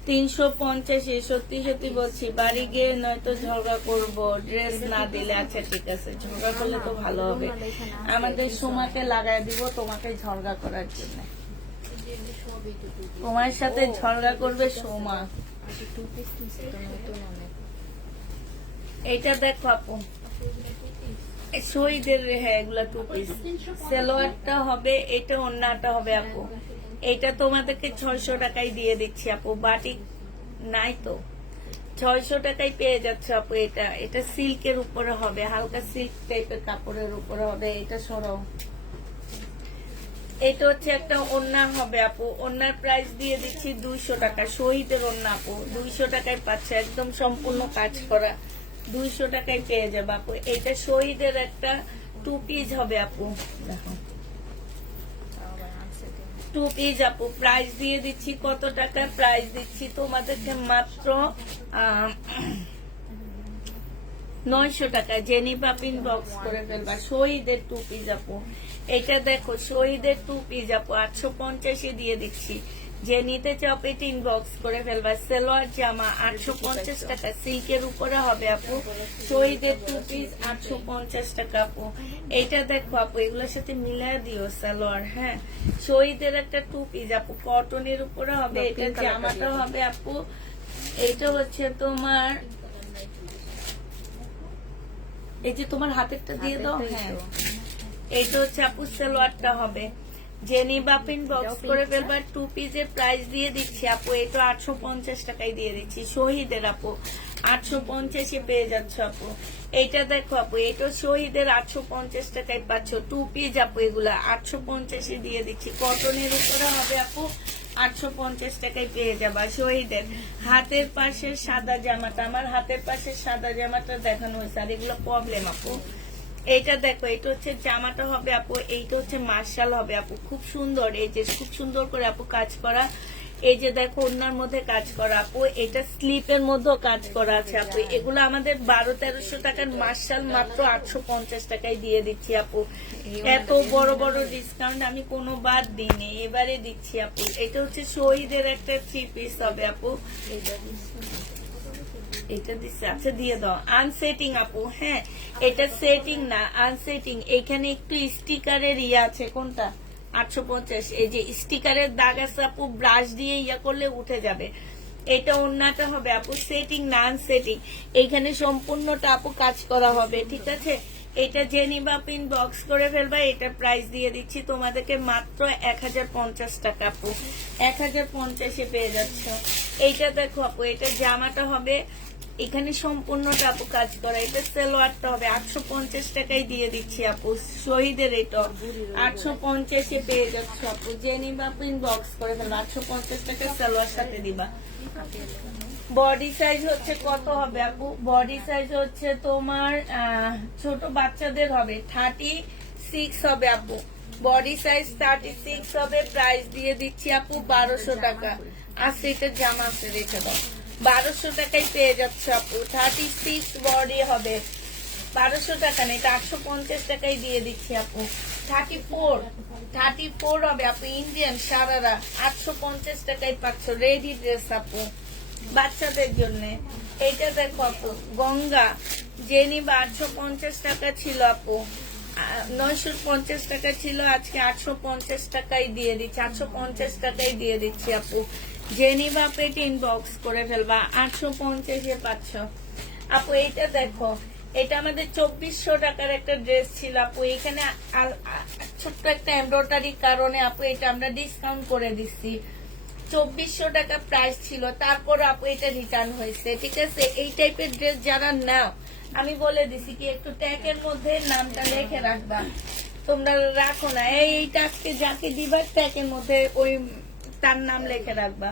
350। সত্যি সত্যি বলছি, বাড়ি গিয়ে নয়তো ঝগড়া করব ড্রেস না দিলে। আচ্ছা ঠিক আছে, ঝগড়া করলে তো ভালো হবে, আমাদের সোমাকে লাগাই দিব তোমাকে ঝগড়া করার জন্য। তোমার সাথে ঝগড়া করবে সোমা। টু পিস নিচ্ছে তো নতুন অনেক। এইটা দেখো আপু, শহীদের, হ্যাঁ এগুলা টু পিস। সালোয়ারটা হবে, এটা ওন্নাটা হবে আপু। এটা তোমাদেরকে 600 টাকায় দিয়ে দিচ্ছি আপু, বাটিক নাই তো 600 টাকায় পেয়ে যাচ্ছে আপু। এটা সিল্কের উপরে হবে, হালকা সিল্ক টাইপের কাপড়ের উপরে হবে। এটা সরাও, এটা হচ্ছে একটা ওন্না হবে আপু। ওন্নার প্রাইস দিয়ে দিচ্ছি 200 টাকা। শহীদের ওন্না আপু 200 টাকায় পাচ্ছে, একদম সম্পূর্ণ কাজ করা, 200 টাকায় পেয়ে যাবে আপু। এটা শহীদের একটা টু পিস হবে আপু, দেখো টু পিস আপু। প্রাইস দিয়ে দিচ্ছি কত টাকা? প্রাইস দিচ্ছি তোমাদেরকে মাত্র 900 টাকা। জেনি পাপিন বক্স করে ফেলবা। শহীদের টু পিস আপু, এটা দেখো শহীদের টু পিস আপু, 850 দিয়ে দিচ্ছি। যে নিতে চাও পেটি ইনবক্স করে ফেলবা। সালোয়ার জামা 850 টাকা, সিল্কের উপরে হবে আপু। শহীদের টু পিস 850 টাকা আপু। এইটা দেখো আপু, এগুলোর সাথে মিলাই দিও সালোয়ার। হ্যাঁ, শহীদের একটা টু পিস আপু, কটনের উপরে হবে। এটা জামাটা হবে আপু, এইটা হচ্ছে তোমার, এই যে তোমার হাতেরটা দিয়ে দাও। হ্যাঁ, এইটা হচ্ছে আপু সালোয়ারটা হবে। জেনি বাপিন বক্স করে ফেলবা। টু পিসের প্রাইস দিয়ে দিচ্ছি আপু, এটা 850 টাকায় দিয়ে দিচ্ছি। শহীদের আপু 850 পেয়ে যাচ্ছ আপু। এইটা দেখো আপু, এটা শহীদের 850 টাকায় পাচ্ছ টু পিস আপু। এগুলা 850 দিয়ে দিচ্ছি, কটনের উপরে হবে আপু। 850 টাকায় পেয়ে যাবা শহীদের। হাতের পাশের সাদা জামাটা, আমার হাতের পাশের সাদা জামাটা দেখানো হয়েছে, আর এগুলো প্রবলেম আপু। এইটা দেখো, এটা হচ্ছে জামাটা হবে আপু, এইটা হচ্ছে মার্শাল হবে আপু, খুব সুন্দর। এই যে খুব সুন্দর করে আপু কাজ করা, এই যে দেখো ওনার মধ্যে কাজ করা আপু। এটা স্লিপের মধ্যেও কাজ করা আছে আপু। এগুলো আমাদের 1200-1300 টাকার মার্শাল মাত্র 850 টাকায় দিয়ে দিচ্ছি আপু। এত বড় বড় ডিসকাউন্ট আমি কোনো বার দিইনি, এবারে দিচ্ছি আপু। এটা হচ্ছে শহীদের একটা থ্রি পিস হবে আপু। এটা দিচ্ছে, আচ্ছা দিয়ে দাও। আনসেটিং আপু, হ্যাঁ এটা সেটিং না, আনসেটিং। এখানে একটু স্টিকারের ইয়ে আছে, কোনটা 850, এই যে স্টিকারের দাগ আছে আপু, ব্রাশ দিয়ে ইয়া করলে উঠে যাবে। এটা ওন্নাটা হবে আপু, সেটিং না আনসেটিং। এইখানে সম্পূর্ণটা আপু কাজ করা হবে, ঠিক আছে। এটা জেনি বাপিন বক্স করে ফেলবা। এটা প্রাইস দিয়ে দিচ্ছি তোমাদেরকে মাত্র 1050 টাকা আপু, 1050 পেয়ে যাচ্ছ। এইটা দেখো আপু, এটা জামাটা হবে, এখানে সম্পূর্ণটা আপু কাজ করা। এটা সালোয়ারটা হবে 850 টাকায় দিয়ে দিচ্ছি আপু। শহীদের এটা 850 পেয়ে যাচ্ছ আপু। জেনি বাপিন বক্স করে ফেলবা, 850 টাকা সালোয়ার সাথে দিবা। বডি সাইজ হচ্ছে কত হবে আপু? বডি সাইজ হচ্ছে তোমার ছোট বাচ্চাদের হবে 36 হবে আপু। বডি সাইজ 36 হবে। প্রাইস দিয়ে দিচ্ছি আপু 1200 টাকা। আজকে এটা জামা আছে, রেখে দাও। 1200 টাকায় পেয়ে যাচ্ছে আপু। 36 বডি হবে, 1200 টাকা নেই, এটা 850 টাকায় দিয়ে দিচ্ছি আপু। 34 হবে আপু, ইন্ডিয়ান সারারা 850 টাকায় পাচ্ছ। রেডি ড্রেস আপু বাচ্চাদের জন্য। এইটা দেখো আপু, গঙ্গা জেনিবা 850 টাকা ছিল আপু, 950 টাকা ছিল, আজকে 850 টাকায় দিয়ে দিচ্ছি, 850 টাকায় দিয়ে দিচ্ছি আপু। জেনিবা পেট ইনবক্স করে ফেলবা, 850 পাচ্ছ আপু। এইটা দেখো, এটা আমাদের 2400 টাকার একটা ড্রেস ছিল আপু। এখানে ছোট্ট একটা এমব্রয়ডারির কারণে আপু এটা আমরা ডিসকাউন্ট করে দিচ্ছি। 2400 টাকা প্রাইস ছিল, তারপর আপু এটা রিটার্ন হয়েছে, ঠিক আছে। এই টাইপের ড্রেস যারা নাও আমি বলে দিছি কি একটু ট্যাগের মধ্যে নামটা লিখে রাখবা, তোমরা রাখো না, এইটা আজকে যাকে দিবা ট্যাগের মধ্যে ওই তার নাম লিখে রাখবা।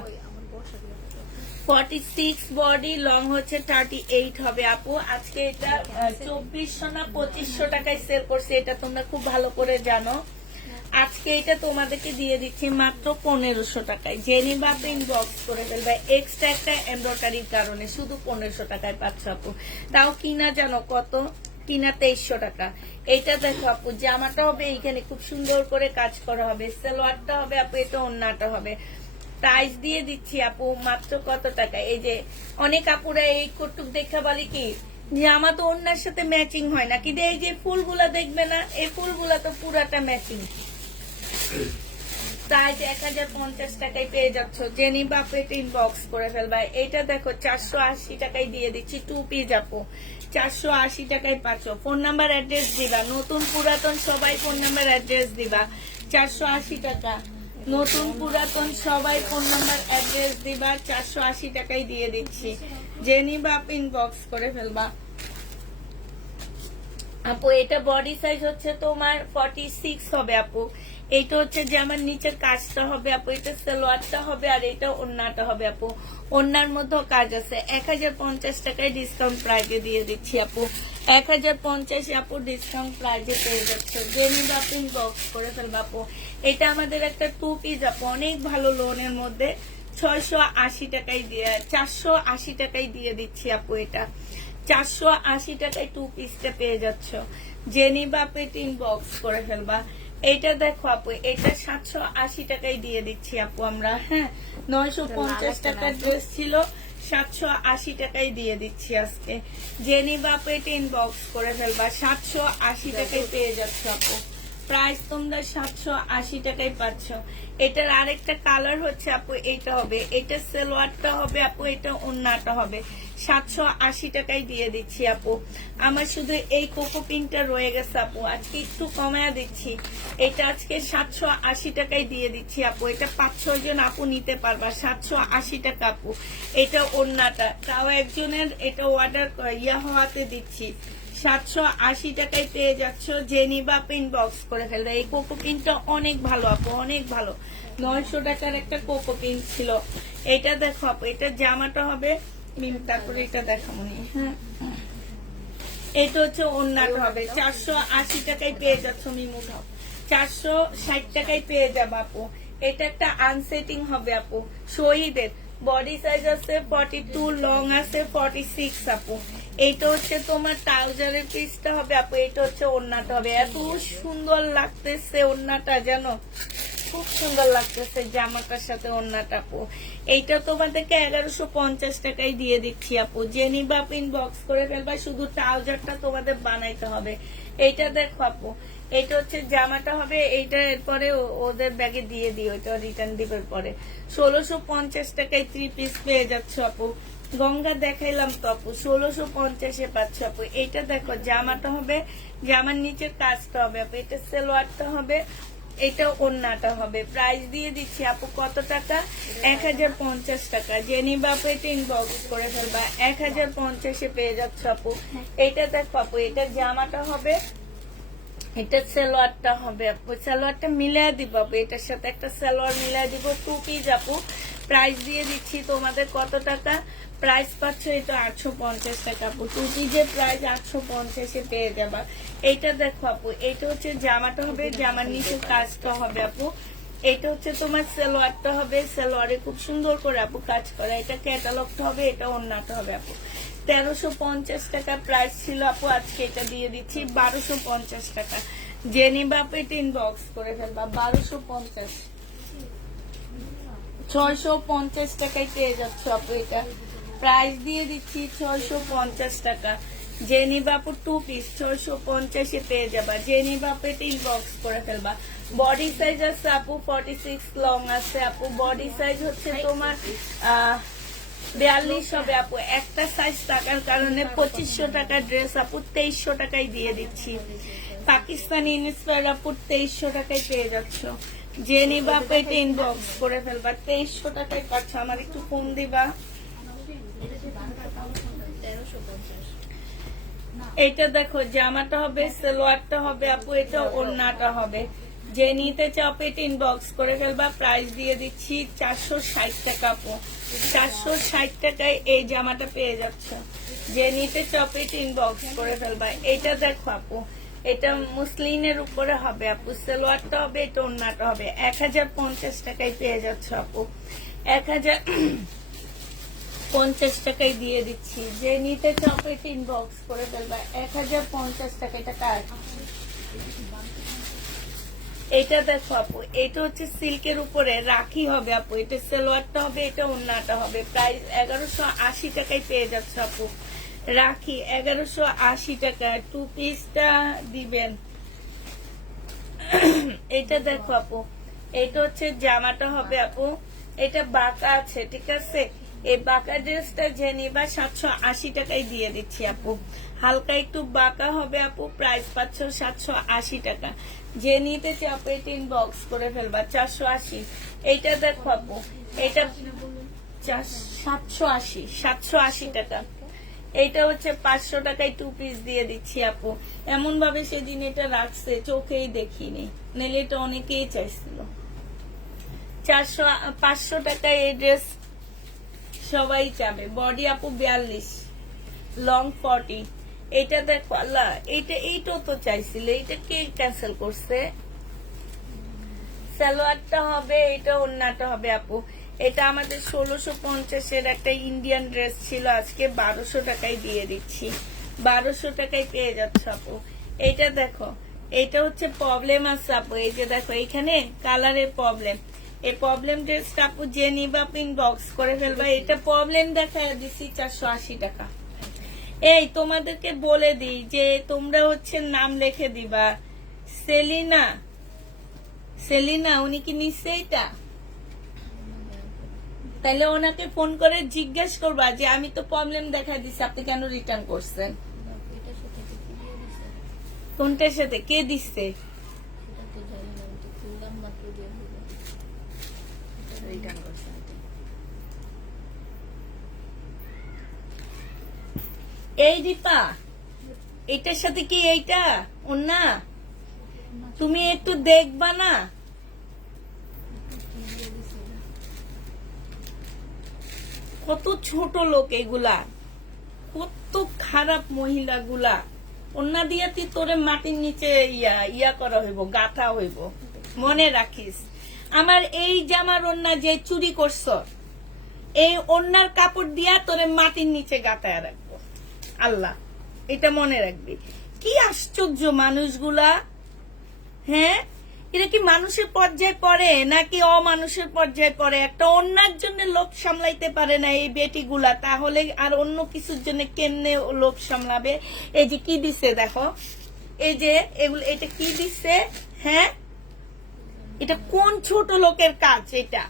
46 বডি, লং হচ্ছে 38 হবে আপু। আজকে এটা 2400 না 2500 টাকায় সেল করছে, এটা তোমরা খুব ভালো করে জানো। আজকে এটা তোমাদেরকে দিয়ে দিচ্ছি মাত্র 1500 টাকায়। যে নিবা ইনবক্স করে ফেলবে, এক্সট্রা একটা এমব্রয়ডারির কারণে শুধু 1500 টাকায় পাচ্ছ আপু। তাও কিনা জানো কত? কিনা 2300 টাকা। এইটা দেখো আপু, জামাটা হবে এইখানে খুব সুন্দর করে কাজ করা হবে, সালোয়ারটা হবে আপু, এটা ওন্নাটা হবে। প্রাইস দিয়ে দিচ্ছি আপু মাত্র কত টাকা? এই যে অনেক আপুরা এই কটুক দেখা বলে কি জামা তো ওন্নার সাথে ম্যাচিং হয় না, কিন্তু এই যে ফুলগুলা দেখবে না, এই ফুলগুলা তো পুরাটা ম্যাচিং। প্রাইস 1050 টাকায় পেয়ে যাচ্ছ। জেনি বাপ এটা ইনবক্স করে ফেলবা। এটা দেখো 480 টাকায় দিয়ে দিচ্ছি, 2 পিস আপু 480 টাকায় পাচ্ছ। ফোন নাম্বার অ্যাড্রেস দিবা, নতুন পুরাতন সবাই ফোন নাম্বার অ্যাড্রেস দিবা। 480 টাকা, নতুন পুরাতন সবাই ফোন নাম্বার অ্যাড্রেস দিবা, 480 টাকায় দিয়ে দিচ্ছি। জেনি বাপ ইনবক্স করে ফেলবা আপু। এটা বডি সাইজ হচ্ছে তোমার 46 হবে আপু। এইটা হচ্ছে যে আমার নিচের কাজটা হবে আপু, এটা সালোয়ারটা হবে, আর এটা ওন্নাটা হবে আপু। ওন্নার মধ্যেও কাজ আছে। 1050 টাকায় ডিসকাউন্ট প্রাইজে দিয়ে দিচ্ছি আপু। 1050 আপু ডিসকাউন্ট প্রাইজে পেয়ে যাচ্ছে। জেনি বাপিং বক্স করে ফেলবা আপু। এটা আমাদের একটা 2 পিস আপু, অনেক ভালো লোনের মধ্যে 680 টাকায় দিয়ে 480 টাকায় দিয়ে দিচ্ছি আপু। এটা 480 টাকায় 2 পিসটা পেয়ে যাচ্ছ। জেনি বাপেট ইনবক্স করে ফেলবা। এটা দেখো আপু, এটা 780 টাকায় দিয়ে দিচ্ছি আপু আমরা। হ্যাঁ, 950 টাকার ড্রেস ছিল, 780 টাকায় দিয়ে দিচ্ছি আজকে। জেনি বাপেট ইনবক্স করে ফেলবা। 780 টাকায় পেয়ে যাচ্ছ আপু। প্রাইস তোমরা 780 টাকায় পাচ্ছ। এটার আরেকটা কালার হচ্ছে আপু, এটা হবে, এটা সালোয়ারটা হবে আপু, এটা ওন্নাটা হবে। 780 টাকায় দিয়ে দিচ্ছি আপু। আমার শুধু এই কোকো পিনটা রয়ে গেছে আপু, আজকে একটু কমায়া দিচ্ছি। এটা আজকে 780 টাকায় দিয়ে দিচ্ছি আপু। এটা 5-6 জন আপু নিতে পারবা। 780 টাকা আপু। এটা ওন্নাটা, তাও একজনের এটা অর্ডার হওয়াতে দিচ্ছি। 780 টাকায় পেয়ে যাচ্ছ। জেনি বাপ ইনবক্স করে ফেলবে। এই কোকো পিনটা অনেক ভালো আপু, অনেক ভালো। 900 টাকার একটা কোকো পিন ছিল। এটা দেখো আপু, এটা জামাটা হবে, তারপরে এটা দেখাবো। হ্যাঁ, এটা হচ্ছে ওন্নাটা হবে। 480 টাকায় পেয়ে যাচ্ছ মিমু ভাব। 460 টাকায় পেয়ে যাবো আপু। এটা একটা আনসেটিং হবে আপু, শহীদের। বডি সাইজ আছে 42, লং আছে 46 আপু। এইটা হচ্ছে তোমার ট্রাউজারের পিসটা হবে আপু। এটা হচ্ছে ওন্নাটা হবে। এত সুন্দর লাগতেছে ওন্নাটা, জানো খুব সুন্দর লাগতেছে জামাটার সাথে ওন্নাটা আপু। এইটা তোমাদেরকে 1150 টাকায় দিয়ে দিচ্ছি আপু। জেনি বাপ ইনবক্স করে ফেলবা, শুধু ট্রাউজারটা তোমাদের বানাইতে হবে। এইটা দেখো আপু, এটা হচ্ছে জামাটা হবে। এইটা এরপরে ওদের ব্যাগে দিয়ে দিই, ওইটা রিটার্ন দিবের পরে। 1650 টাকায় 3 পিস পেয়ে যাচ্ছ আপু। গঙ্গা দেখাইলাম তো আপু, 1650-এ পাচ্ছ আপু। এইটা দেখো, জামাটা হবে, জামার নিচের কাজটা হবে আপু। এটা সালোয়ারটা হবে, এটা ওন্নাটা হবে। প্রাইস দিয়ে দিচ্ছি আপু কত টাকা? 1050 টাকা। জেনি বাপ এটা ইনবক্স করে ফেলবা। 1050-এ পেয়ে যাচ্ছ আপু। এটা দেখো আপু, এটা জামাটা হবে, এটা সালোয়ারটা হবে আপু। সালোয়ারটা মিলিয়ে দিব আপু, এটার সাথে একটা সালোয়ার মিলিয়ে দিব, 2 পিস আপু। প্রাইস দিয়ে দিচ্ছি তোমাদের কত টাকা? প্রাইস পাচ্ছ এটা 850 টাকা আপু। 2 পিসের প্রাইস 850-এ পেয়ে যাবা। এইটা দেখো আপু, এইটা হচ্ছে জামাটা হবে, জামার নিচে কাজটা হবে আপু। এটা হচ্ছে তোমার সালোয়ারটা হবে, সালোয়ারে খুব সুন্দর করে আপু কাজ করা। এটা ক্যাটালগটা হবে, এটা ওন্নাটা হবে আপু। 1350 টাকা প্রাইস ছিল আপু, আজকে এটা দিয়ে দিচ্ছি 1250 টাকা। জেনি বাপ এটা ইনবক্স করে ফেলবা। 1250, 650 টাকায় পেয়ে যাচ্ছ আপু। এটা প্রাইস দিয়ে দিচ্ছি 650 টাকা। জেনি বাপুর 2 পিস 650-এ পেয়ে যাবা। জেনি বাপ এটা ইনবক্স করে ফেলবা। বডি সাইজ আছে আপু 46, লং আছে আপু। বডি সাইজ হচ্ছে তোমার 42 হবে আপু। একটা সাইজ থাকার কারণে 2500 টাকার ড্রেস আপু 2300 টাকায় দিয়ে দিচ্ছি। পাকিস্তানি ইনস্পায়ার আপু 2300 টাকায় পেয়ে যাচ্ছ। জেনি বাপ এটা ইনবক্স করে ফেলবা। 2300 টাকায় পাচ্ছ। আমার একটু ফোন দিবা। এইটা দেখো জামাটা হবে, সালোয়ারটা হবে আপু, এটা ওড়নাটা হবে। যে নিতে চাও পেট ইনবক্স করে ফেলবা, প্রাইস দিয়ে দিচ্ছি 460 টাকা আপু। 460 টাকায় এই জামাটা পেয়ে যাচ্ছ। যে নিতে চাও পেট ইনবক্স করে ফেলবা। এটা দেখো আপু, এটা মুসলিনের উপরে হবে আপু, সালোয়ারটা হবে, এটা ওড়নাটা হবে। 1050 টাকায় পেয়ে যাচ্ছ আপু। 1050 টাকায় দিয়ে দিচ্ছি। যে নিতে চাও পেট ইনবক্স করে ফেলবা। 1050 টাকা। এটা কার? এটা দেখো আপু, এটা হচ্ছে সিল্কের উপরে রাখি হবে আপু, এটা সালোয়ারটা হবে, এটা ওড়নাটা হবে। প্রাইস 1180 টাকায় পেয়ে যাচ্ছে আপু। রাখি 1180 টাকা। 2 পিসটা দিবেন। এটা দেখো আপু, এটা হচ্ছে জামাটা হবে আপু, এটা বাঁকা আছে, ঠিক আছে। এই বাঁকা ড্রেসটা যে নিবা 780 টাকায় দিয়ে দিচ্ছি আপু। হালকা একটু বাঁকা হবে আপু, প্রাইস পাচ্ছ 780 টাকা। যে নিতে চাও পেট ইনবক্স করে ফেলবা। 480। এইটা দেখো আপু, এটা 780 টাকা। এইটা হচ্ছে 500 টাকায় 2 পিস দিয়ে দিচ্ছি আপু। এমন ভাবে সেদিন এটা রাখছে চোখেই দেখিনি, নাহলে এটা অনেকেই চাইছিল। 500 টাকায় এই ড্রেস সবাই চাবে। বডি আপু 42, লং 40। এটা দেখো আল্লাহ, এইটাও তো চাইছিল, এটা কে ক্যান্সেল করছে? সালোয়ারটা হবে, এটা ওড়নাটা হবে আপু। এটা আমাদের 1650 একটা ইন্ডিয়ান ড্রেস ছিল, আজকে 1200 টাকায় দিয়ে দিচ্ছি। 1200 টাকায় পেয়ে যাচ্ছে আপু। এটা দেখো, এটা হচ্ছে প্রবলেম আছে আপু, এই যে দেখো এখানে কালারের প্রবলেম। এই প্রবলেম ড্রেসটা আপু যে নিবা ইনবক্স করে ফেলবা। এটা প্রবলেম দেখা দিচ্ছি 480 টাকা। এই তোমাদেরকে বলে দিই যে তোমরা হচ্ছে নাম লিখে দিবা। সেলিনা, সেলিনা উনি কি নিচ্ছে এটা? তাহলে ওনাকে ফোন করে জিজ্ঞেস করবা যে আমি তো প্রবলেম দেখা দিচ্ছি, আপনি কেন রিটার্ন করছেন? কোনটার সাথে কে দিচ্ছে? রিটার্ন করছেন। এই দীপা, এটার সাথে কি এইটা ওনা? তুমি একটু দেখবা না? কত ছোট লোক এগুলা, কত খারাপ মহিলাগুলা। ওনা দিয়া তুই তোরে মাটির নিচে ইয়া করা হইব, গাথা হইব। মনে রাখিস, আমার এই জামার ওন্না যে চুরি করছ, এই ওন্নার কাপড় দিয়া তোরে মাটির নিচে গাথায় রাখবো আল্লাহ, এটা মনে রাখবি। কি আশ্চর্য মানুষগুলা, হ্যাঁ? এরা কি মানুষের পর্যায়ে পড়ে নাকি অমানুষের পর্যায়ে পড়ে? একটা অন্যার জন্য লোক সামলাইতে পারে না এই বেটিগুলা, তাহলে আর অন্য কিছুর জন্য কেমনে লোক সামলাবে? এই যে কি দিছে দেখো, এই যে এগুলো, এটা কি দিছে? হ্যাঁ, এটা কোন ছোট লোকের কাজ? এটা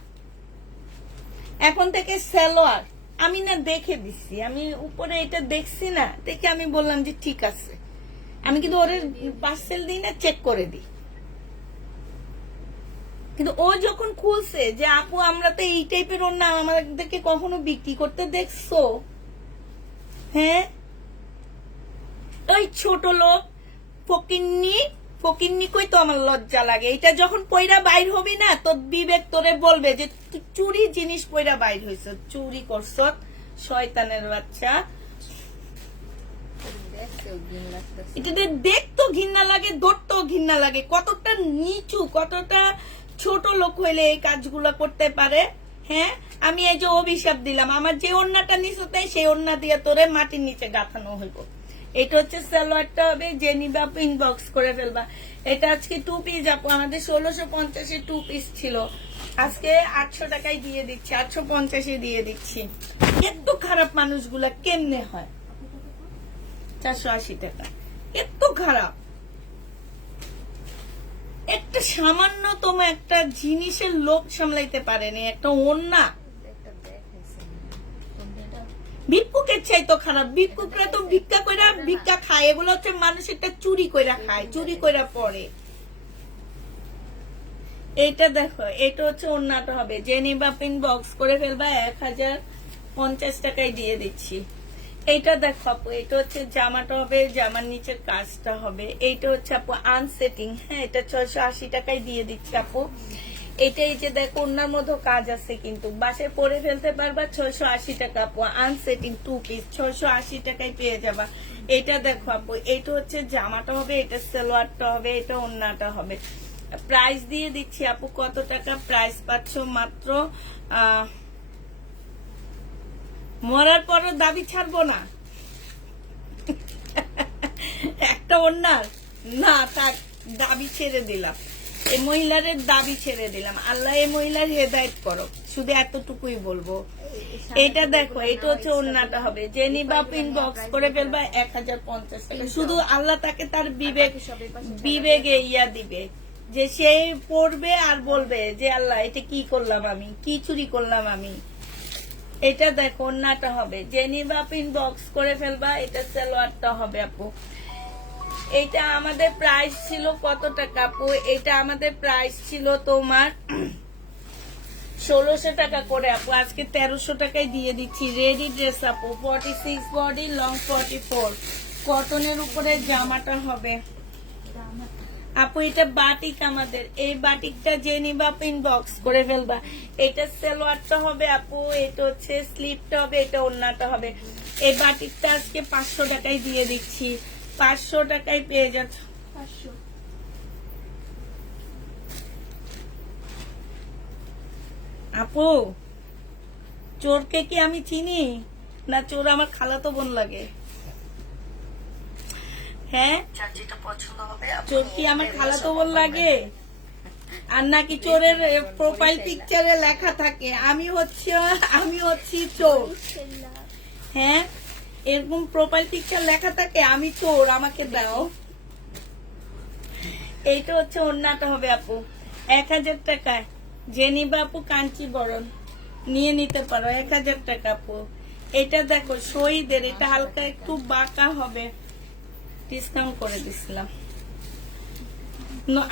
এখন থেকে সালোয়ার আমি না দেখে দিচ্ছি, আমি উপরে এটা দেখছি না, দেখে আমি বললাম যে ঠিক আছে। আমি কিন্তু ওর পার্সেল দিই না, চেক করে দিই। কিন্তু ও যখন খুলছে যে আপু আমরা তো এই টাইপের ওড়না আমাদেরকে কখনো বিক্রি করতে দেখছো? হ্যাঁ, ওই ছোট লোক ফকিন্নি, ফকিন্নি কই তো আমার লজ্জা লাগে। এটা যখন পয়রা বাইর হবি না, তোর বিবেক তোরে বলবে যে তুই চুরি জিনিস পয়রা বাইর হইছ, চুরি করছ, শয়তানের বাচ্চা। এটা দেখতো ঘৃণা লাগে, ধরতেও ঘৃণা লাগে। কতটা নিচু, কতটা ছোট লোক হইলে এই কাজগুলো করতে পারে। হ্যাঁ, আমি এই যে অভিশাপ দিলাম, আমার যে ওড়নাটা নিচে তাই সেই ওড়না দিয়ে তোরে মাটির নিচে গাঁথানো হইব। এটা হচ্ছে সালোয়ারটা হবে, যে নিবা ইনবক্স করে ফেলবা। এটা আজকে 2 পিস আপু, আমাদের 1650 2 পিস ছিল, আজকে 800 টাকায় দিয়ে দিচ্ছি, 850 দিয়ে দিচ্ছি। এত খারাপ মানুষগুলা কেমনে হয়? 480 টাকা, এত খারাপ। একটা সামান্যতম একটা জিনিসের লোক সামলাইতে পারেনি, একটা ওড়না। ভিক্ষুকের চাইতো খারাপ। ভিক্ষুকরা তো ভিক্ষা কইরা ভিক্ষা খায়, এগুলো হচ্ছে মানুষেরটা চুরি কইরা খায়, চুরি কইরা পড়ে। এইটা দেখো, এটা হচ্ছে ওড়নাটা হবে, যে নিবা ইনবক্স করে ফেলবা। 1050 টাকায় দিয়ে দিচ্ছি। এইটা দেখো আপু, এটা হচ্ছে জামাটা হবে, জামার নিচের কাজটা হবে। এইটা হচ্ছে আপু আনসেটিং, হ্যাঁ এটা 680 টাকায় দিয়ে দিচ্ছি আপু। এটা এই যে দেখো ওনার মধ্যে কাজ আছে, কিন্তু বাসায় পরে ফেলতে পারবা। 680 টাকা আপু, আনসেটিং 2 পিস 680 টাকায় পেয়ে যাবা। এটা দেখো আপু, এইটা হচ্ছে জামাটা হবে, এটা সালোয়ারটা হবে, এটা ওন্নাটা হবে। প্রাইস দিয়ে দিচ্ছি আপু কত টাকা প্রাইস পাচ্ছ মাত্র মরার পরও দাবি ছাড়বো না একটা ওন্নার না থাক, দাবি ছেড়ে দিলাম, এই মহিলার দাবি ছেড়ে দিলাম। আল্লাহ এই মহিলার হেদায়েত করো, শুধু এতটুকুই বলবো। এটা দেখো, এটা হচ্ছে ওন্নাটা হবে, যে নিবা ইনবক্স করে ফেলবা 1050 টাকা। শুধু আল্লাহ তাকে তার বিবেকে ইয়া দিবে, যে সে পড়বে আর বলবে যে আল্লাহ এটা কি করলাম আমি, কি চুরি করলাম আমি। এটা দেখো ওন্নাটা হবে, যে নিবা ইনবক্স করে ফেলবা। এটা সালোয়ারটা হবে আপু। এটা আমাদের প্রাইস ছিল কত টাকা আপু? এটা আমাদের প্রাইস ছিল তোমার 1600 টাকা করে আপু, আজকে 1300 টাকায় দিয়ে দিচ্ছি। রেডি ড্রেস আপু, 46 বডি, লং 44, কটনের উপরে জামাটা হবে আপু। এটা বাটিক আমাদের, এই বাটিকটা যে নিবা ইনবক্স করে ফেলবা। এটা সালোয়ারটা হবে আপু, এটা হচ্ছে স্লিপটা হবে, এটা ওন্নাটা হবে। এই বাটিকটা আজকে 500 টাকায় দিয়ে দিচ্ছি, 500 টাকায় পেয়ে যাচ্ছ। 500 আপু, চোরকে কি আমি চিনি না? চোর আমার খালাতো বোন লাগে। হ্যাঁ, চোর কি আমার খালাতো বোন লাগে? আর নাকি চোরের প্রোফাইল পিকচারে লেখা থাকে আমি হচ্ছি চোর? হ্যাঁ, এরকম প্রোফাইল পিকচার লেখা থাকে আমি চোর, আমাকে দাও। এইটা হচ্ছে ওন্নাটা হবে আপু 1000 টাকায়। যে নিবা আপু কাঞ্চিবরণ নিয়ে নিতে পারো, 1000 টাকা আপু। এটা দেখো শহীদের, এটা হালকা একটু বাঁকা হবে, ডিসকাউন্ট করে দিছিলাম,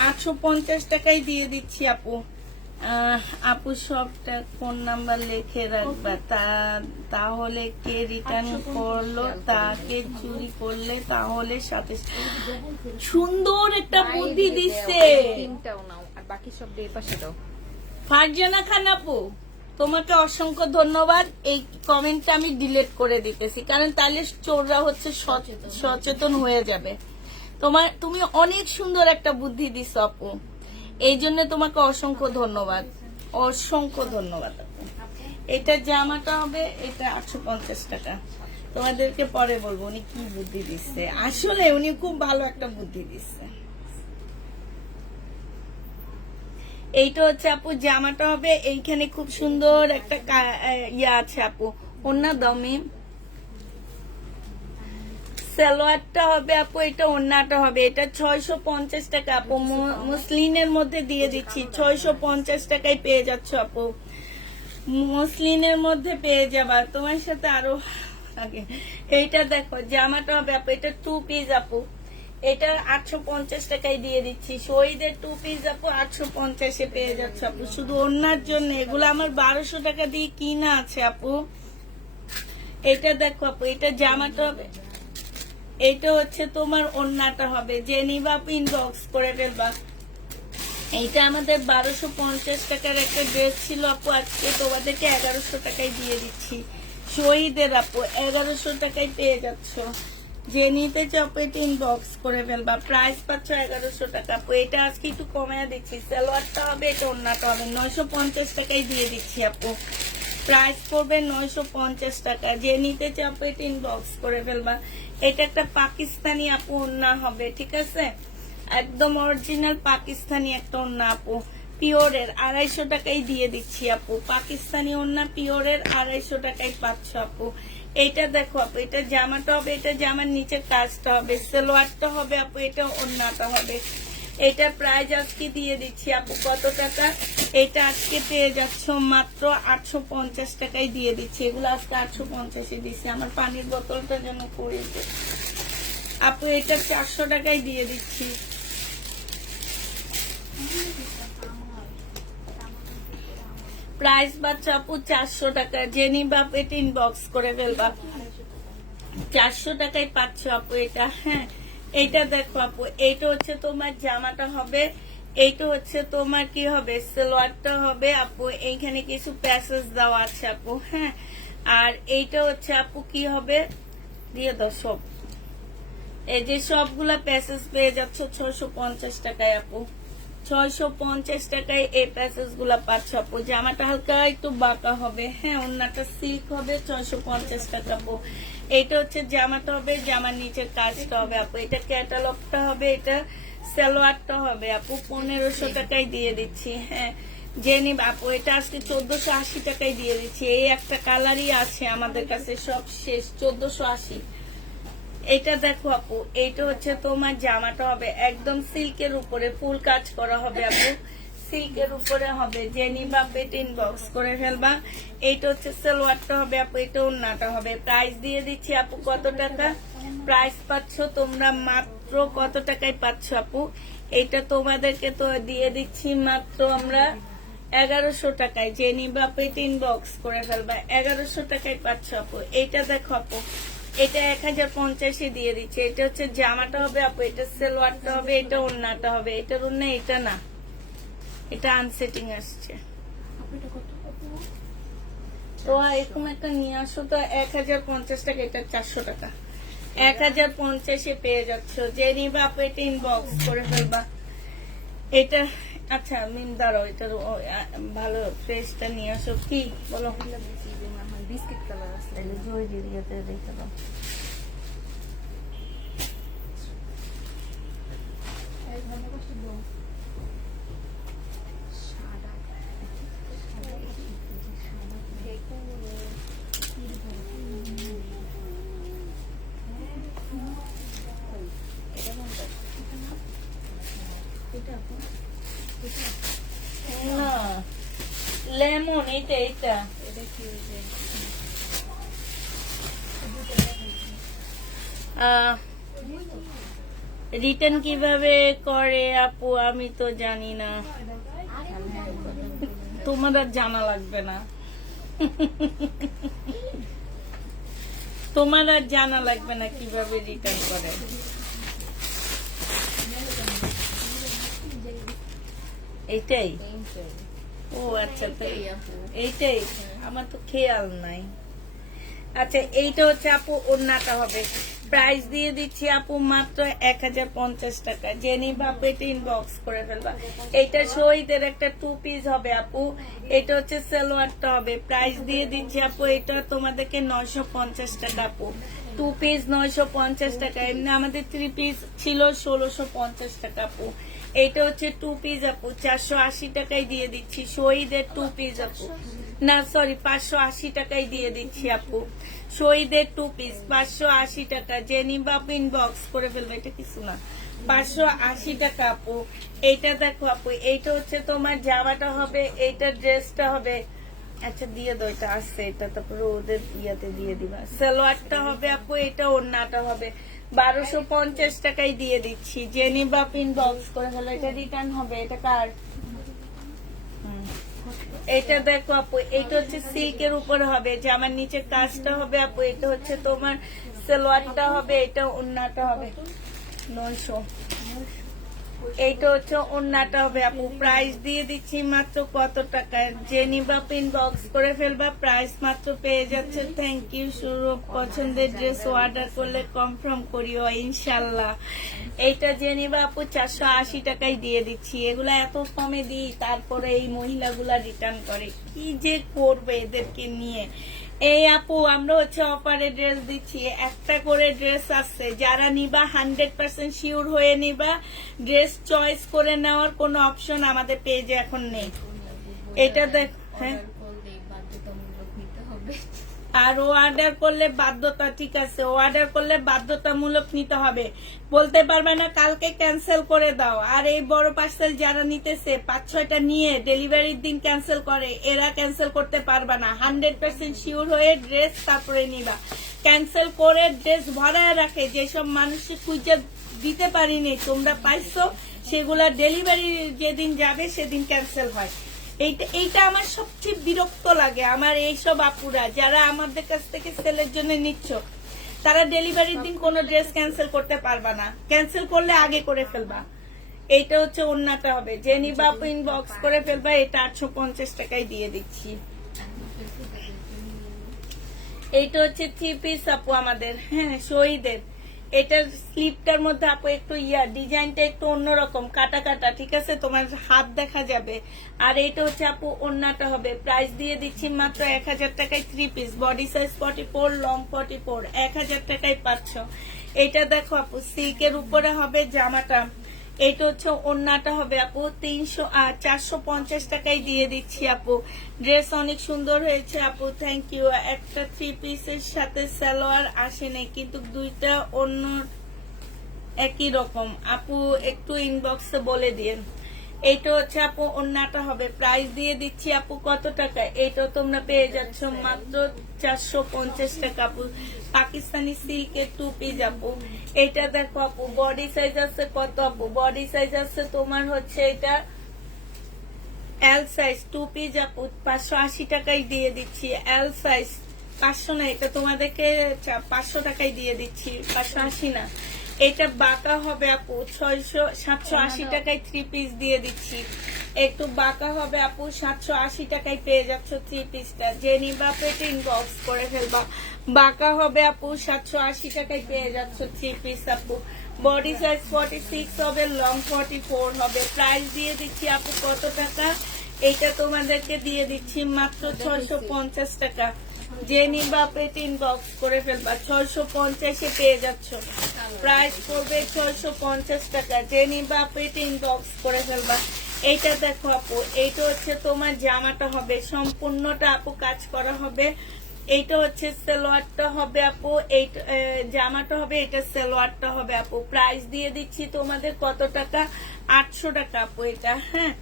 850 টাকায় দিয়ে দিচ্ছি আপু। আপু সবটা ফোন নাম্বার লিখে রাখবা, তাহলে কে রিটার্ন করলো, তাকে চুরি করলে তাহলে সাথে। সুন্দর একটা বুদ্ধি দিচ্ছে। তিনটাও নাও আর বাকি সব দিয়ে পাশে দাও। ফারজানা খান আপু, তোমাকে অসংখ্য ধন্যবাদ। এই কমেন্টটা আমি ডিলিট করে দিতেছি, কারণ তাহলে চোররা হচ্ছে সচেতন হয়ে যাবে। তুমি অনেক সুন্দর একটা বুদ্ধি দিছো আপু, এই জন্য তোমাকে অসংখ্য ধন্যবাদ, অসংখ্য ধন্যবাদ আপু। এটা জামাটা হবে, এটা 850 টাকা। তোমাদেরকে পরে বলবো উনি কি বুদ্ধি দিচ্ছে, আসলে উনি খুব ভালো একটা বুদ্ধি দিচ্ছে। এইটা হচ্ছে আপু জামাটা হবে, এইখানে খুব সুন্দর একটা ইয়া আছে আপু, ওন্না দমে। সালোয়ারটা হবে আপু, এটা ওন্নাটা হবে, এটা 650 টাকা আপু। মুসলিনের মধ্যে দিয়ে দিচ্ছি, 650 টাকায় পেয়ে যাচ্ছ আপু, মুসলিনের মধ্যে পেয়ে যাবা। তোমার সাথে আরো আগে এইটা দেখো জামাটা হবে আপু, এটা 2 পিস আপু, এটা 850 টাকায় দিয়ে দিচ্ছি। শহীদের 2 পিস আপু 850-এ পেয়ে যাচ্ছে আপু, শুধু ওন্নার জন্য। এগুলো আমার 1200 টাকা দিয়ে কিনা আছে আপু। এটা দেখো আপু, এটা জামাটা হবে, এটা হচ্ছে তোমার ওন্নাটা হবে, যে নিবা ইনবক্স করে ফেলবা। এইটা আমাদের 1250 টাকার একটা ড্রেস ছিল আপু, আজকে তোমাদেরকে 1100 টাকায় দিয়ে দিচ্ছি। শহীদের আপু 1100 টাকায় পেয়ে যাচ্ছ, যে নিতে চাও এটা ইনবক্স করে ফেলবা। প্রাইস পাচ্ছ 1100 টাকা আপু। এটা আজকে একটু কমায় দিচ্ছি, সালোয়ারটা হবে, এটা ওন্নাটা হবে, 950 টাকায় দিয়ে দিচ্ছি আপু। প্রাইস পড়বে 950 টাকা, যে নিতে চাও এটা ইনবক্স করে ফেলবা। এটা একটা পাকিস্তানি আপু ওন্না হবে, ঠিক আছে, একদম অরিজিনাল পাকিস্তানি একটা ওন্না আপু, পিওরের 250 টাকায় দিয়ে দিচ্ছি আপু। পাকিস্তানি ওন্না পিওরের 250 টাকায় পাচ্ছ আপু। এইটা দেখো আপু, এটা জামাটা হবে, এটা জামার নিচের কাজটা হবে, সালোয়ারটা হবে আপু, এটা ওন্নাটা হবে। এটা প্রাইস আজকে দিয়ে দিচ্ছি আপু কত টাকা? এটা আজকে পেয়ে যাচ্ছ মাত্র 850 টাকায় দিয়ে দিচ্ছি। এগুলো আজকে 850-এ দিচ্ছি। আমার পানির বোতলটার জন্য করেছে আপু, এটা 400 টাকায় দিয়ে দিচ্ছি। প্রাইস বাচ্চা আপু 400 টাকা, যে নিবা এটা ইনবক্স করে ফেলবা। 400 টাকায় পাচ্ছ আপু এটা। হ্যাঁ, এইটা দেখো আপু, এইটা হচ্ছে তোমার জামাটা হবে, এইটা হচ্ছে তোমার কি হবে, সালোয়ারটা হবে আপু। এইখানে কিছু প্যাসেজ দেওয়া আছে আপু। হ্যাঁ, আর এইটা হচ্ছে আপু কি হবে, দিয়ে দাও সব। এই যে সবগুলা প্যাসেজ পেয়ে যাচ্ছ 650 টাকায় আপু। 650 টাকায় এই প্যাসেজ গুলা পাচ্ছ আপু। জামাটা হালকা একটু বাঁকা হবে। হ্যাঁ, ওন্নাটা সিল্ক হবে। 650 টাকা আপু। এটা হচ্ছে জামাটা হবে, জামার নিচের কাজটা হবে আপু। এটা ক্যাটালগটা হবে, এটা সালোয়ারটা হবে আপু। 1500 টাকায় দিয়ে দিচ্ছি। হ্যাঁ, জেনি আপু, এটা আজকে 1480 টাকায় দিয়ে দিচ্ছি। এই একটা কালারই আছে আমাদের কাছে, সব শেষ। 1480। এটা দেখো আপু, এইটা হচ্ছে তোমার জামাটা হবে একদম সিল্কের উপরে, ফুল কাজ করা হবে আপু। সিল্কের উপরে হবে, জেনি বা পেটিন বক্স করে ফেলবা। এইটা হচ্ছে সালোয়ারটা হবে আপু, এটা ওন্নাটা হবে। প্রাইস দিয়ে দিচ্ছি আপু কত টাকা, প্রাইস পাচ্ছ তোমরা মাত্র কত টাকায় পাচ্ছ আপু? এইটা তোমাদেরকে তো দিয়ে দিচ্ছি মাত্র আমরা 1100 টাকায়। জেনি বা পেটিন বক্স করে ফেলবা, 1100 টাকায় পাচ্ছ আপু। এইটা দেখো আপু, এটা 1050 দিয়ে দিচ্ছে। এটা হচ্ছে জামাটা হবে আপু, এটা সালোয়ারটা হবে, এটা ওন্নাটা হবে। এটার ওন্না এটা না, এটা আনসেটিং আসছে। তো এরকম একটা নিয়ে আসো তো, 1050 টাকা, এটা 400 টাকা। 1050 পেয়ে যাচ্ছ। যে নিবা আপু এটা ইনবক্স করে ফেলবা। এটা আচ্ছা মিন দাঁড়াও, এটার ভালো ফ্রেশটা নিয়ে আসো। কি বলো? বিস্কিট কালার আছে। জয় দিদিয়াতে দেখে দাও। না, লেমন, এটা এটা এটা কি ওই যে রিটার্ন কিভাবে করে আপু আমি তো জানি না, তোমার আর জানা লাগবে না। তোমার আর জানা লাগবে না কিভাবে রিটার্ন করে। এইটাই? ও আচ্ছা, তাই এইটাই, আমার তো খেয়াল নাই। আচ্ছা, এইটা হচ্ছে আপু ওন্নাটা হবে। প্রাইস দিয়ে দিচ্ছি আপু মাত্র 1050 টাকা। জেনি ভাবে এটা ইনবক্স করে ফেলবা। এটা শহীদের একটা 2 পিস হবে আপু। এটা হচ্ছে সালোয়ারটা হবে। প্রাইস দিয়ে দিচ্ছি আপু, এটা তোমাদেরকে 950 টাকা আপু। 2 পিস 950 টাকা। এমনি আমাদের 3 পিস ছিল 1650 টাকা আপু। এইটা হচ্ছে 2 পিস আপু, 480 টাকায় দিয়ে দিচ্ছি। শহীদের 2 পিস আপু, না সরি 580 টাকায় দিয়ে দিচ্ছি আপু। শহীদের 2 পিস 580 টাকা। জেনি বাপ ইনবক্স করে ফেলবে, এটা কিছু না, 580 টাকা আপু। এইটা দেখো আপু, এইটা হচ্ছে তোমার জামাটা হবে, এইটা ড্রেসটা হবে। আচ্ছা দিয়ে দাও, এটা আসছে, এটা তারপরে ওদের ইয়াতে দিয়ে দিবা। সালোয়ারটা হবে আপু, এটা ওন্নাটা হবে। 1250 টাকায় দিয়ে দিচ্ছি। জেনি বাপ ইনবক্স করে ফেলো, এটা রিটার্ন হবে। এটা কার? এটা দেখো আপু, এটা হচ্ছে সিল্কের উপরে হবে, জামার নিচে কাজটা হবে আপু। এটা হচ্ছে তোমার সালোয়ারটা হবে, এটা ওন্নাটা হবে 900। এইটা হচ্ছে ওন্নাটা হবে আপু। প্রাইস দিয়ে দিচ্ছি মাত্র কত টাকায়? জেনিবা পিন বক্স করে ফেলবা, প্রাইস মাত্র পেয়ে যাচ্ছে। থ্যাংক ইউ শুরু। পছন্দের ড্রেস অর্ডার করলে কনফার্ম করিও ইনশাল্লাহ। এইটা জেনিবা আপু 480 টাকায় দিয়ে দিচ্ছি। এগুলা এত কমে দিই, তারপরে এই মহিলাগুলা রিটার্ন করে, কি যে করবে এদেরকে নিয়ে। এই আপু আমরা হচ্ছে অফারে ড্রেস দিচ্ছি, একটা করে ড্রেস আছে, যারা নিবা 100% শিওর হয়ে নিবা। ড্রেস চয়েস করে নেওয়ার কোনো অপশন আমাদের পেজে এখন নেই। এটা দেখ, হ্যাঁ, বাধ্যতামূলক নিতে হবে। আর ও অর্ডার করলে বাধ্যতা, ঠিক আছে, ও অর্ডার করলে বাধ্যতামূলক নিতে হবে। বলতে পারবে না কালকে ক্যান্সেল করে দাও। আর এই বড় পার্সেল যারা নিতেছে 5-6টা নিয়ে ডেলিভারির দিন ক্যান্সেল করে, এরা ক্যান্সেল করতে পারবে না। 100% শিওর হয়ে ড্রেস তারপরে নিবা। ক্যান্সেল করে ড্রেস ভরায় রাখে, যেসব মানুষকে খুঁজে দিতে পারিনি তোমরা পাইছো, সেগুলা ডেলিভারি যেদিন যাবে সেদিন ক্যান্সেল হয়। এইটা আমার সবচেয়ে বিরক্ত লাগে। আমার এইসব আপুরা যারা আমাদের কাছ থেকে সেলের জন্য নিচ্ছ, তারা ডেলিভারির দিন কোনো ড্রেস ক্যান্সেল করতে পারবা না, ক্যান্সেল করলে আগে করে ফেলবা। এইটা হচ্ছে ওন্নাটা হবে, যে নিবা আপু ইনবক্স করে ফেলবা। এটা 850 টাকায় দিয়ে দিচ্ছি। এইটা হচ্ছে 3 পিস আপু আমাদের, হ্যাঁ শহীদের। এটার স্লিপটার মধ্যে আপু একটু ডিজাইনটা একটু অন্যরকম, কাটা কাটা, ঠিক আছে, তোমার হাত দেখা যাবে। আর এটা হচ্ছে আপু ওন্নাটা হবে, প্রাইস দিয়ে দিচ্ছি মাত্র 1000 টাকায় 3 পিস, বডি সাইজ 44, লং 44, 1000 টাকায় পাচ্ছ। এটা দেখো আপু সিল্কের উপরে হবে জামাটা। এটা হচ্ছে ওন্নাটা হবে আপু 450 টাকায় দিয়ে দিচ্ছি আপু। ড্রেস অনেক সুন্দর হয়েছে আপু, থ্যাংক ইউ। একটা 3 পিসের সাথে সালোয়ার আসেনি, কিন্তু দুইটা অন্য একই রকম। আপু একটু ইনবক্সে বলে দিন। এইটা হচ্ছে আপু ওন্নাটা হবে, প্রাইস দিয়ে দিচ্ছি আপু কত টাকা? এইটা তোমরা পেয়ে যাচ্ছ মাত্র 450 টাকা আপু। পাকিস্তানি সিল্কের 2 পিস আপু। এটা দেখো আপু বডি সাইজ আছে কত আপু? বডি সাইজ আছে তোমার হচ্ছে এটা এল সাইজ, 2 পিস আপু 580 টাকায় দিয়ে দিচ্ছি। এল সাইজ 500 না, এটা তোমাদেরকে 500 টাকায় দিয়ে দিচ্ছি, 580 না। এটা বাঁকা হবে আপু 780 টাকায় 3 পিস দিয়ে দিচ্ছি। একটু বাঁকা হবে আপু 780 টাকায় পেয়ে যাচ্ছ 3 পিসটা, যে নিবা পেটে ইনবক্স করে ফেলবা। বাঁকা হবে আপু 780 টাকায় পেয়ে যাচ্ছ 3 পিস আপু। বডি সাইজ 46 হবে, লং 44 হবে। প্রাইস দিয়ে দিচ্ছি আপু কত টাকা? এইটা তোমাদেরকে দিয়ে দিচ্ছি মাত্র 650 টাকা, যে নিবা পেটে ইনবক্স করে ফেলবা। 650-এ পেয়ে যাচ্ছ, প্রাইস করবে 650 টাকা, যে নিবা পেটে ইনবক্স করে ফেলবা। এইটা দেখো আপু, এইটা হচ্ছে তোমার জামাটা হবে, সম্পূর্ণটা আপু কাজ করা হবে। এইটা হচ্ছে সালোয়ারটা হবে আপু, এই জামাটা হবে, এটা সালোয়ারটা হবে আপু। প্রাইস দিয়ে দিচ্ছি তোমাদের কত টাকা? 800 টাকা আপু এটা, হ্যাঁ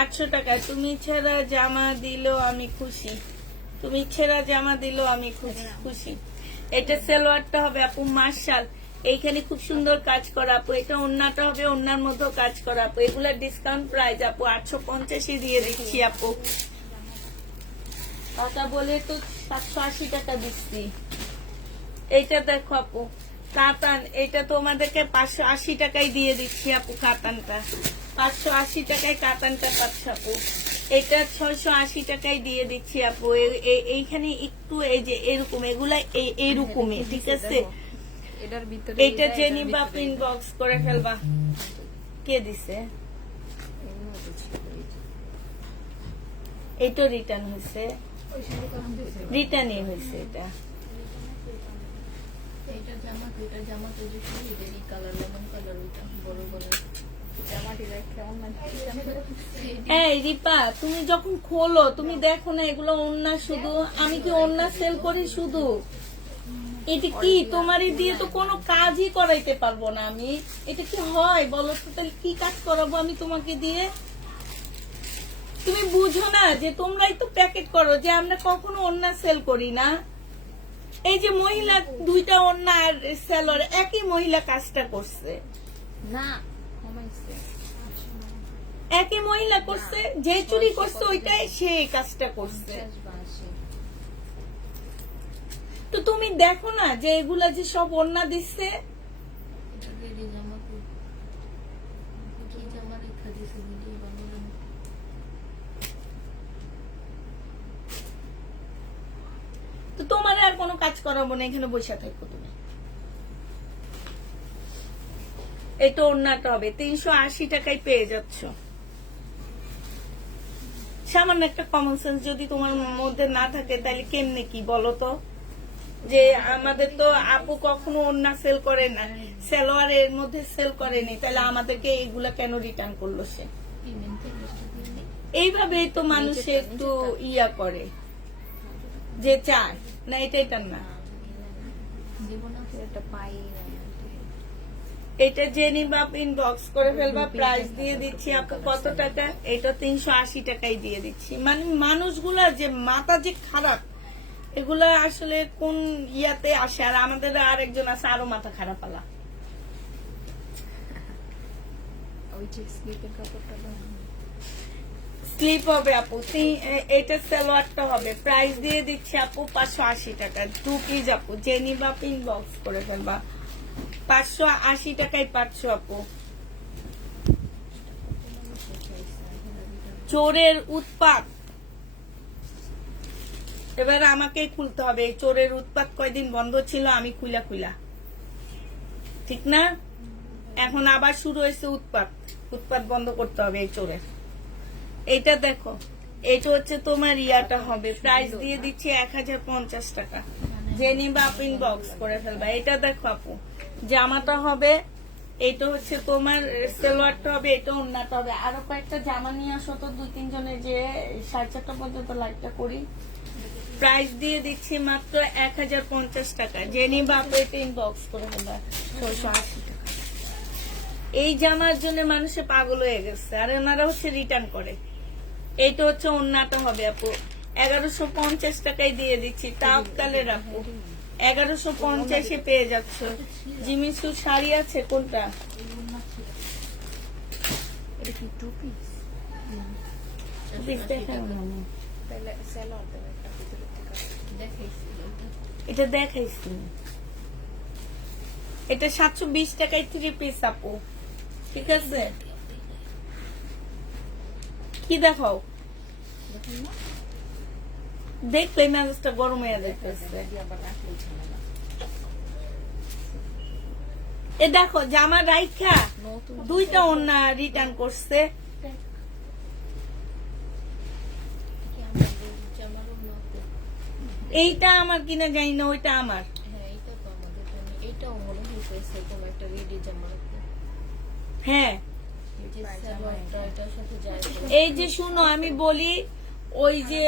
800 টাকা। তুমি ছেঁড়া জামা দিলেও আমি খুশি, তুমি ছেঁড়া জামা দিলেও আমি খুশি। এটা সালোয়ারটা হবে আপু মার্শাল, এইখানে খুব সুন্দর কাজ করা আপু। এটা ওন্নাটা হবে, ওন্নার মধ্যেও কাজ করা আপু। এগুলা ডিসকাউন্ট প্রাইস আপু, 850 দিয়ে দিচ্ছি আপু। কথা বলে তো 780 টাকা দিচ্ছি। এইটা দেখো আপু কাতান, এটা তোমাদেরকে 580 টাকায় দিয়ে দিচ্ছি আপু। কাতানটা 580 টাকায় কাতানটা পাচ্ছ আপু। এটা 680 টাকায় দিয়ে দিচ্ছি আপু। এইখানে একটু এই যে এরকম, এগুলা এইরকমই, ঠিক আছে। এটার ভিতরে এইটা যে নিবা ইনবক্স করে ফেলবা। কে দিছে? এইটা রিটার্ন হয়েছে, রিটার্নই হয়েছে এটা। এইটা জামা, দুইটা জামা তো যে শহীদেরই কালার, লেমন কালার, ওইটা বড় বড় জামাটি দেখতে এই রিপা, তুমি যখন খোলো তুমি দেখো না এগুলো ওন্না শুধু? আমি কি ওন্না সেল করি শুধু? এটা কি তোমারই দিয়ে তো কোনো কাজই করাইতে পারবো না আমি। এটা কি হয় বলো তো? তাহলে কি কাজ করাবো আমি তোমাকে দিয়ে? তুমি বুঝো না যে তোমরাই তো প্যাকেট করো, যে আমরা কখনো ওন্না সেল করি না। এই যে মহিলা দুইটা ওন্না আর সেলর, একই মহিলা কাজটা করছে না, কমাইছে। একই মহিলা করছে, যে চুরি করছে ওইটাই সে এই কাজটা করছে। 50-82 তো তুমি দেখো না যে এগুলা যে সব ওন্না দিচ্ছে। এটা দিয়ে জামা কি জামা রেখা দিছে ভিডিও বানানো। তো তোমার আর কোনো কাজ করাবো না, এখানে বসে থাকো তুমি। এটা ওন্নাটা হবে 380 টাকায় পেয়ে যাচ্ছ। সামান্য একটা কমন সেন্স যদি তোমার মধ্যে না থাকে তাহলে কেমনে কি বলো তো? যে আমাদের তো আপু কখনো ওন্না সেল করে না, সালোয়ারের মধ্যে সেল করেনি, তাহলে আমাদেরকে এইগুলা কেন রিটার্ন করলো সে? এইভাবেই তো মানুষ একটু ইয়া করে, যে চায় না এটা না। এটা পাই না। এটা যে নিবা ইনবক্স করে ফেলবা। প্রাইস দিয়ে দিচ্ছি আপু কত টাকা? এটা 380 টাকায় দিয়ে দিচ্ছি। মানে মানুষগুলা যে মাথা যে খারাপ, এগুলা আসলে কোন ইয়াতে আসে? আর আমাদের আরেকজন আছে আরো মাথা খারাপ আলা। ওই যে স্লিপের কাপড়টা দাও। স্লিপ হবে আপু, এটা সালোয়ারটা হবে, প্রাইস দিয়ে দিচ্ছি আপু 580 টাকা, 2 পিস আপু, যে নিবা ইনবক্স করে ফেলবা। 580 টাকায় 500 আপু। চোরের উৎপাত, এবার আমাকে খুলতে হবে। এই চোরের উৎপাত কয়দিন বন্ধ ছিল, আমি খুলা ঠিক না? এখন আবার শুরু হয়েছে উৎপাত, উৎপাত বন্ধ করতে হবে এই চোরের। এইটা দেখো, এটা হচ্ছে তোমার ইয়াটা হবে, প্রাইস দিয়ে দিচ্ছি 1050 টাকা, যে নিবা আপু ইনবক্স করে ফেলবা। এটা দেখো আপু, জামাটা হবে, এটা হচ্ছে তোমার সালোয়ারটা হবে, এটা ওন্নাটা হবে। আরো কয়েকটা জামা নিয়ে আসো তো, 2-3 জনের, যে 4:30 পর্যন্ত লাইভটা করি। প্রাইস দিয়ে দিচ্ছি মাত্র 1050 টাকা, যে নিবা আপু এটা ইনবক্স করে ফেলবা। 680 টাকা। এই জামার জন্য মানুষে পাগল হয়ে গেছে, আর ওনারা হচ্ছে রিটার্ন করে। এইটা হচ্ছে ওন্নাটা হবে আপু, 1150 টাকায় দিয়ে দিচ্ছি। তাওকালের আপু 1150-এ পেয়ে যাচ্ছ। জিমিচু শাড়ি আছে কোনটা? এটা কি 2 পিস? তাহলে সালোয়ার দেবে একটা ভিতরে থেকে। দেখাইছিল ওটা। এটা দেখাইছি, এটা 720 টাকায় 3 পিস আপু, ঠিক আছে? কি দেখাও, দেখুন না, দেখলে মেজাজটা গরম হয়ে যাইতেছে। দিয়ে আবার রাখলেই ঝামেলা। এ দেখো জামা রাইখা নতুন 2টা ওন্না রিটার্ন করছে। কি আমাদের জামারও মতো। এইটা আমার কিনা জানি না, ওইটা আমার। হ্যাঁ, এইটা তো আমাদের জন্য। এইটাও মনে হইতেছে কোনো একটা রেডি জামার উপর। হ্যাঁ, এই যে সালোয়ারটা এটার সাথে যায় বলে। এই যে শুনো আমি বলি, ওই যে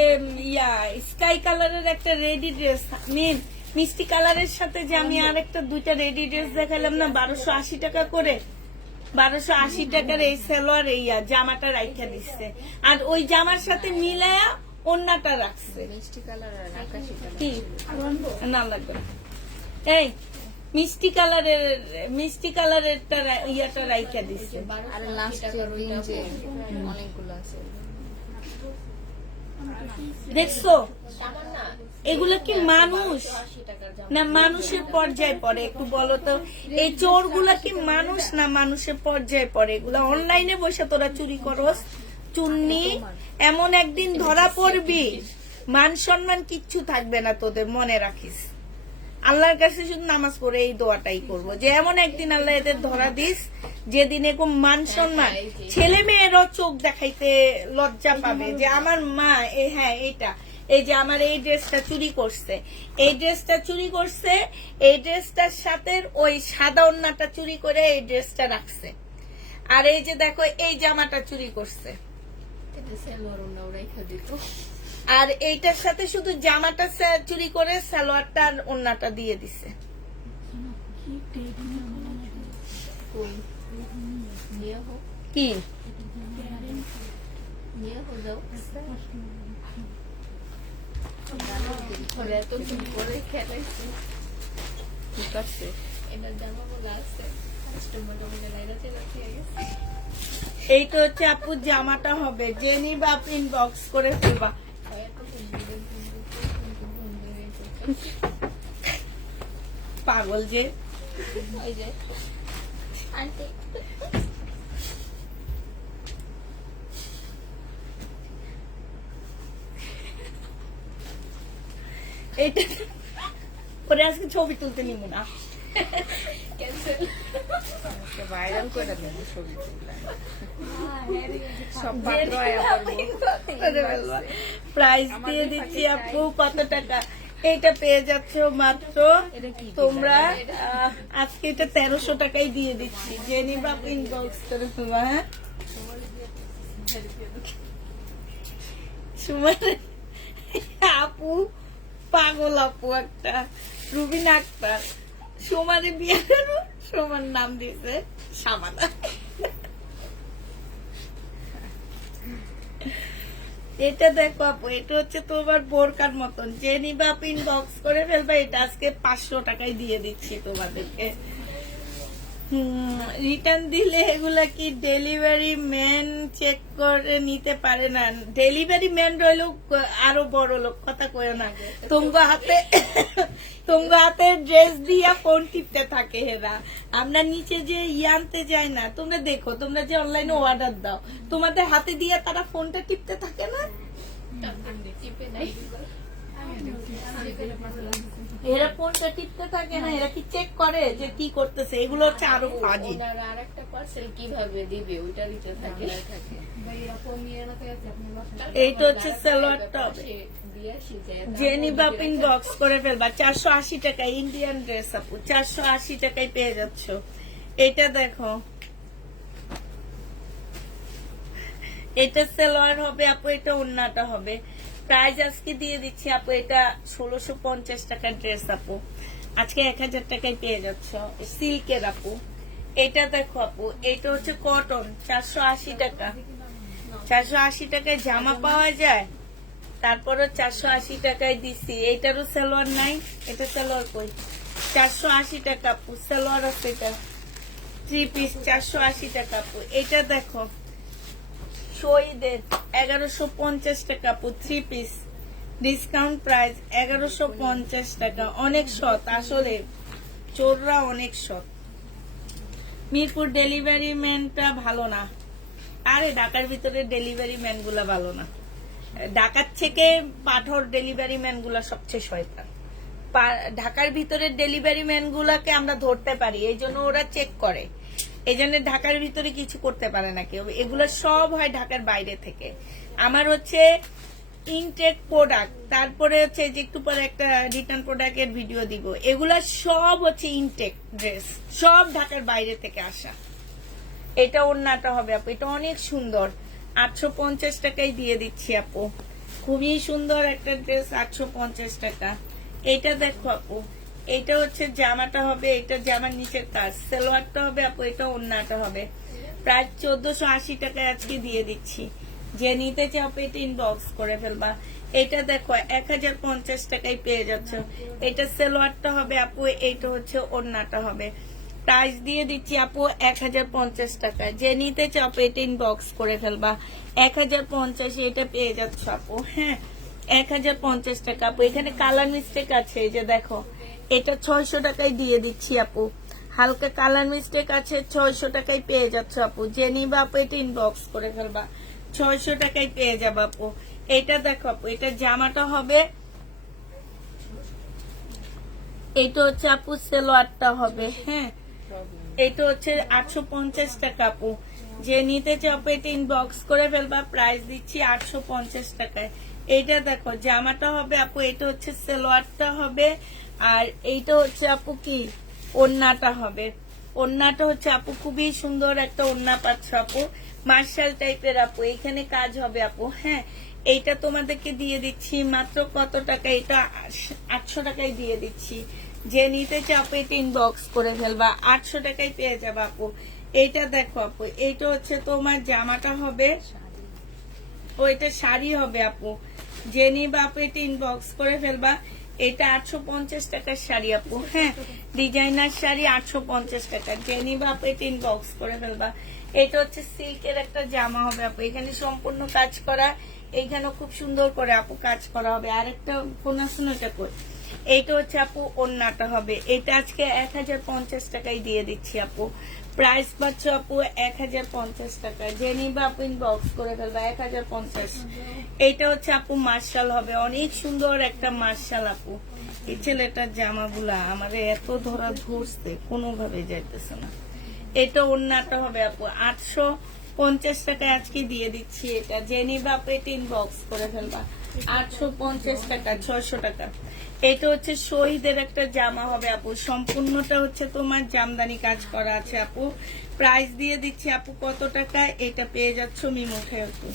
স্কাই কালারের একটা রেডি ড্রেস, মিষ্টি কালারের সাথে যে আমি আর একটা 2টা রেডি ড্রেস দেখালাম না 1280 টাকা করে, 1280 টাকার এই সালোয়ার এই জামাটা রাইখা দিচ্ছে, আর ওই জামার সাথে মিলায়া ওন্নাটা রাখছে। মিষ্টি কালার আর আকাশি কালার কি ছিল। না লাগবে না। এই মিষ্টি কালারের ইয়াটা রাইখা দিচ্ছে। আর লাস্টে গ্রিন যে অনেকগুলো আছে। দেখছো জামার না, এগুলা কি মানুষ 80 টাকার জামা। না মানুষের পর্যায়ে পড়ে? একটু বলো তো, এই চোরগুলা কি মানুষ না মানুষের পর্যায়ে পড়ে? এগুলা অনলাইনে বসে তোরা চুরি করস চুন্নি, এমন একদিন ধরা পড়বি, মান সম্মান কিচ্ছু থাকবে না তোদের, মনে রাখিস। আল্লাহর কাছে শুধু নামাজ পড়ে এই দোয়াটাই করবো, যে এমন একদিন আল্লাহ এদের ধরা দিস, যেদিন এরকম মান সম্মান, ছেলে মেয়েরও চোখ দেখাইতে লজ্জা পাবে, যে আমার মা হ্যাঁ এইটা, এই যে আমার এই ড্রেসটা চুরি করছে, এই ড্রেসটা চুরি করছে, এই ড্রেসটার সাথে ওই সাদা ওন্নাটা চুরি করে এই ড্রেসটা রাখছে, আর এই যে দেখো এই জামাটা চুরি করছে, এতে সালোয়ার ওনাও রাইখা দিত। আর এইটার সাথে শুধু জামাটা চুরি করে সালোয়ারটা আর ওন্নাটা দিয়ে দিছে। কই নিয়ে হোক, কি নিয়ে হোক যাও। ঘরে এত দিন পরে খেলাইছি। কি করছে? এটার জামাগুলো আছে, কাস্টমার আমাদের লাইরা চলে খেয়ে গেছে। এইটা হচ্ছে আপু জামাটা হবে, যে নিবা আপনি ইনবক্স করে ফেলবা। পাগল যে ওই যে আন্টি এইটা পরে আজকে ছবি তুলতে নিব না, ক্যান্সেল। ভাইরাল করে দেবো ছবি তুলে। সব যে পাত্র নিবা আয়া আপনি পড়বো। inbox করে ফেলবা। প্রাইস দিয়ে দিচ্ছি আপু কত টাকা, এইটা পেয়ে যাচ্ছ মাত্র তোমরা আজকে এটা 1300 টাকায় দিয়ে দিচ্ছি, যে নিবা আপনি ইনবক্স করে ফেলবা। হ্যাঁ সুমার আপু পাগল আপু একটা, রুবিনা আক্তার, সোমারে বিয়ে করো, সোমার নাম দিয়েছে সামানা। এটা দেখো আপু, এটা হচ্ছে তোমার বোরকার মতন, যে নিবা আপনি ইনবক্স করে ফেলবে। এটা আজকে 500 টাকায় দিয়ে দিচ্ছি তোমাদেরকে। রিটার্ন দিলে এগুলা কি ডেলিভারি ম্যান চেক করে নিতে পারে না? ডেলিভারি ম্যান রইলেও আরো বড় লোক, কথা কয় না। তোমার হাতে ড্রেস দিয়া ফোন টিপতে থাকে হেরা। আমরা নিচে যে আনতে যাই না, তোমরা দেখো, তোমরা যে অনলাইনে অর্ডার দাও, তোমাদের হাতে দিয়ে তারা ফোনটা টিপতে থাকে না? টিপে নাই এরা ফোনটা টিপতে থাকে না? এরা কি চেক করে যে কি করতেছে? এগুলো হচ্ছে আরো ফাজি। ওনারা আরেকটা পার্সেল কিভাবে দিবে ওইটা দিতে থাকে। এইটা হচ্ছে salwar top. Jenny Bapin box করে ফেলবা 480 টাকা, ইন্ডিয়ান ড্রেস আপু 480 টাকায় পেয়ে যাচ্ছ। এটা দেখো, এটা সালোয়ার হবে আপু, এটা ওন্নাটা হবে। প্রাইস আজকে দিয়ে দিচ্ছি আপু, এটা 1650 টাকার ড্রেস আপু, আজকে 1000 টাকায় পেয়ে যাচ্ছ। সিল্কের আপু, এটা দেখো আপু, এটা হচ্ছে কটন, 480 টাকা। 480 টাকায় জামা পাওয়া যায়, তারপরে 480 টাকায় দিছি। এইটারও সালোয়ার নাই, এটা সালোয়ার কই? 480 টাকা আপু, সালোয়ার আছে। এটা 3 পিস 480 টাকা আপু। এটা দেখো শহীদের 1150 টাকা আপু, 3 পিস, ডিসকাউন্ট প্রাইস 1150 টাকা। অনেক সৎ, আসলে চোররা অনেক সৎ। মিরপুর ডেলিভারি ম্যানটা ভালো না। আরে ঢাকার ভিতরে ডেলিভারি ম্যান গুলা ভালো না, ঢাকার থেকে পাথর ডেলিভারি ম্যান গুলা সবচেয়ে শয়তান। ঢাকার ভিতরে ডেলিভারি ম্যান গুলাকে আমরা ধরতে পারি, এই জন্য ওরা চেক করে, এই জন্য ঢাকার ভিতরে কিছু করতে পারে না কেউ। এগুলো সব হয় ঢাকার বাইরে থেকে। আমার হচ্ছে ইনটেক প্রোডাক্ট, তারপরে হচ্ছে যে একটু পরে একটা রিটার্ন প্রোডাক্টের ভিডিও দিব। এগুলা সব হচ্ছে ইনটেক ড্রেস, সব ঢাকার বাইরে থেকে আসা। এটা ওড়নাটা হবে আপু, এটা অনেক সুন্দর, 850 টাকায় দিয়ে দিচ্ছি আপু। খুবই সুন্দর একটা ড্রেস, 850 টাকা। এইটা দেখো আপু, এইটা হচ্ছে জামাটা হবে, এটা জামার নিচের কাজ, সালোয়ারটা হবে আপু, এটা ওড়নাটা হবে। প্রায় 1480 টাকায় আজকে দিয়ে দিচ্ছি। যে নিতে চাও এটা ইনবক্স করে ফেলবা। এটা দেখো 1050 টাকায় পেয়ে যাচ্ছ। এটা সালোয়ারটা হবে আপু, এইটা হচ্ছে ওড়নাটা হবে। প্রাইস দিয়ে দিচ্ছি আপু 1050 টাকা। যে নিতে চাও এটা ইনবক্স করে ফেলবা। 1050 এটা পেয়ে যাচ্ছ আপু। হ্যাঁ, 1050 টাকা আপু। এখানে কালার মিস্টেক আছে, এই যে দেখো, এটা 600 টাকায় দিয়ে দিচ্ছি আপু। হালকা কালার মিস্টেক আছে, 600 টাকায় পেয়ে যাচ্ছ আপু। যে নিবা আপু এটা ইনবক্স করে ফেলবা, 600 টাকায় পেয়ে যাবো আপু। এটা দেখো আপু, এটা জামাটা হবে, এইটা হচ্ছে আপু সালোয়ারটা হবে। হ্যাঁ, এটা হচ্ছে 850 টাকা আপু। যে নিতে চাও এটা ইনবক্স করে ফেলবা। প্রাইস দিচ্ছি 850 টাকায়। এইটা দেখো জামাটা হবে আপু, এটা হচ্ছে সালোয়ারটা হবে, আর এইটা হচ্ছে আপু কি ওড়নাটা হবে। ওড়নাটা হচ্ছে আপু খুবই সুন্দর একটা ওড়না পাচ্ছ আপু, মার্শাল টাইপের আপু। এখানে কাজ হবে আপু। হ্যাঁ, এইটা তোমাদেরকে দিয়ে দিচ্ছি মাত্র কত টাকা? এটা 800 টাকায় দিয়ে দিচ্ছি। যে নিতে চাও এটা ইনবক্স করে ফেলবা, 800 টাকায় পেয়ে যাবে আপু। এইটা দেখো আপু, এইটা হচ্ছে তোমার জামাটা হবে, ওইটা শাড়ি হবে আপু। যে নিবা আপু এটা ইনবক্স করে ফেলবা। এটা 850 টাকার শাড়ি আপু। হ্যাঁ, ডিজাইনার শাড়ি 850 টাকা। যে নিবা আপু এটা ইনবক্স করে ফেলবা। এটা হচ্ছে সিল্কের একটা জামা হবে আপু, এখানে সম্পূর্ণ কাজ করা, এইখানে খুব সুন্দর করে আপু কাজ করা হবে। আরেকটা কোন শোনাটা কই, এইটা হচ্ছে আপু ওড়নাটা হবে। এটা আজকে 1050 টাকায় দিয়ে দিচ্ছি আপু। প্রাইস পাচ্ছ আপু 1050 টাকা। যে নিবা আপু ইনবক্স করে ফেলবা, 1050। এইটা হচ্ছে আপু মার্শাল হবে, অনেক সুন্দর একটা মার্শাল আপু। এই ছেলেটার জামাগুলা আমাদের এত ধরা ধরছে, কোনোভাবে যাইতেছে না। এটা ওড়নাটা হবে আপু, 850 টাকায় আজকে দিয়ে দিচ্ছি। এটা যে নিবা আপু এটা ইনবক্স করে ফেলবা, 850 টাকা, 600 টাকা। এটা হচ্ছে শহীদের একটা জামা হবে আপু, সম্পূর্ণটা হচ্ছে তোমার জামদানি কাজ করা আছে আপু। প্রাইস দিয়ে দিচ্ছি আপু কত টাকা? এটা পেয়ে যাচ্ছ মিমুখে আপু,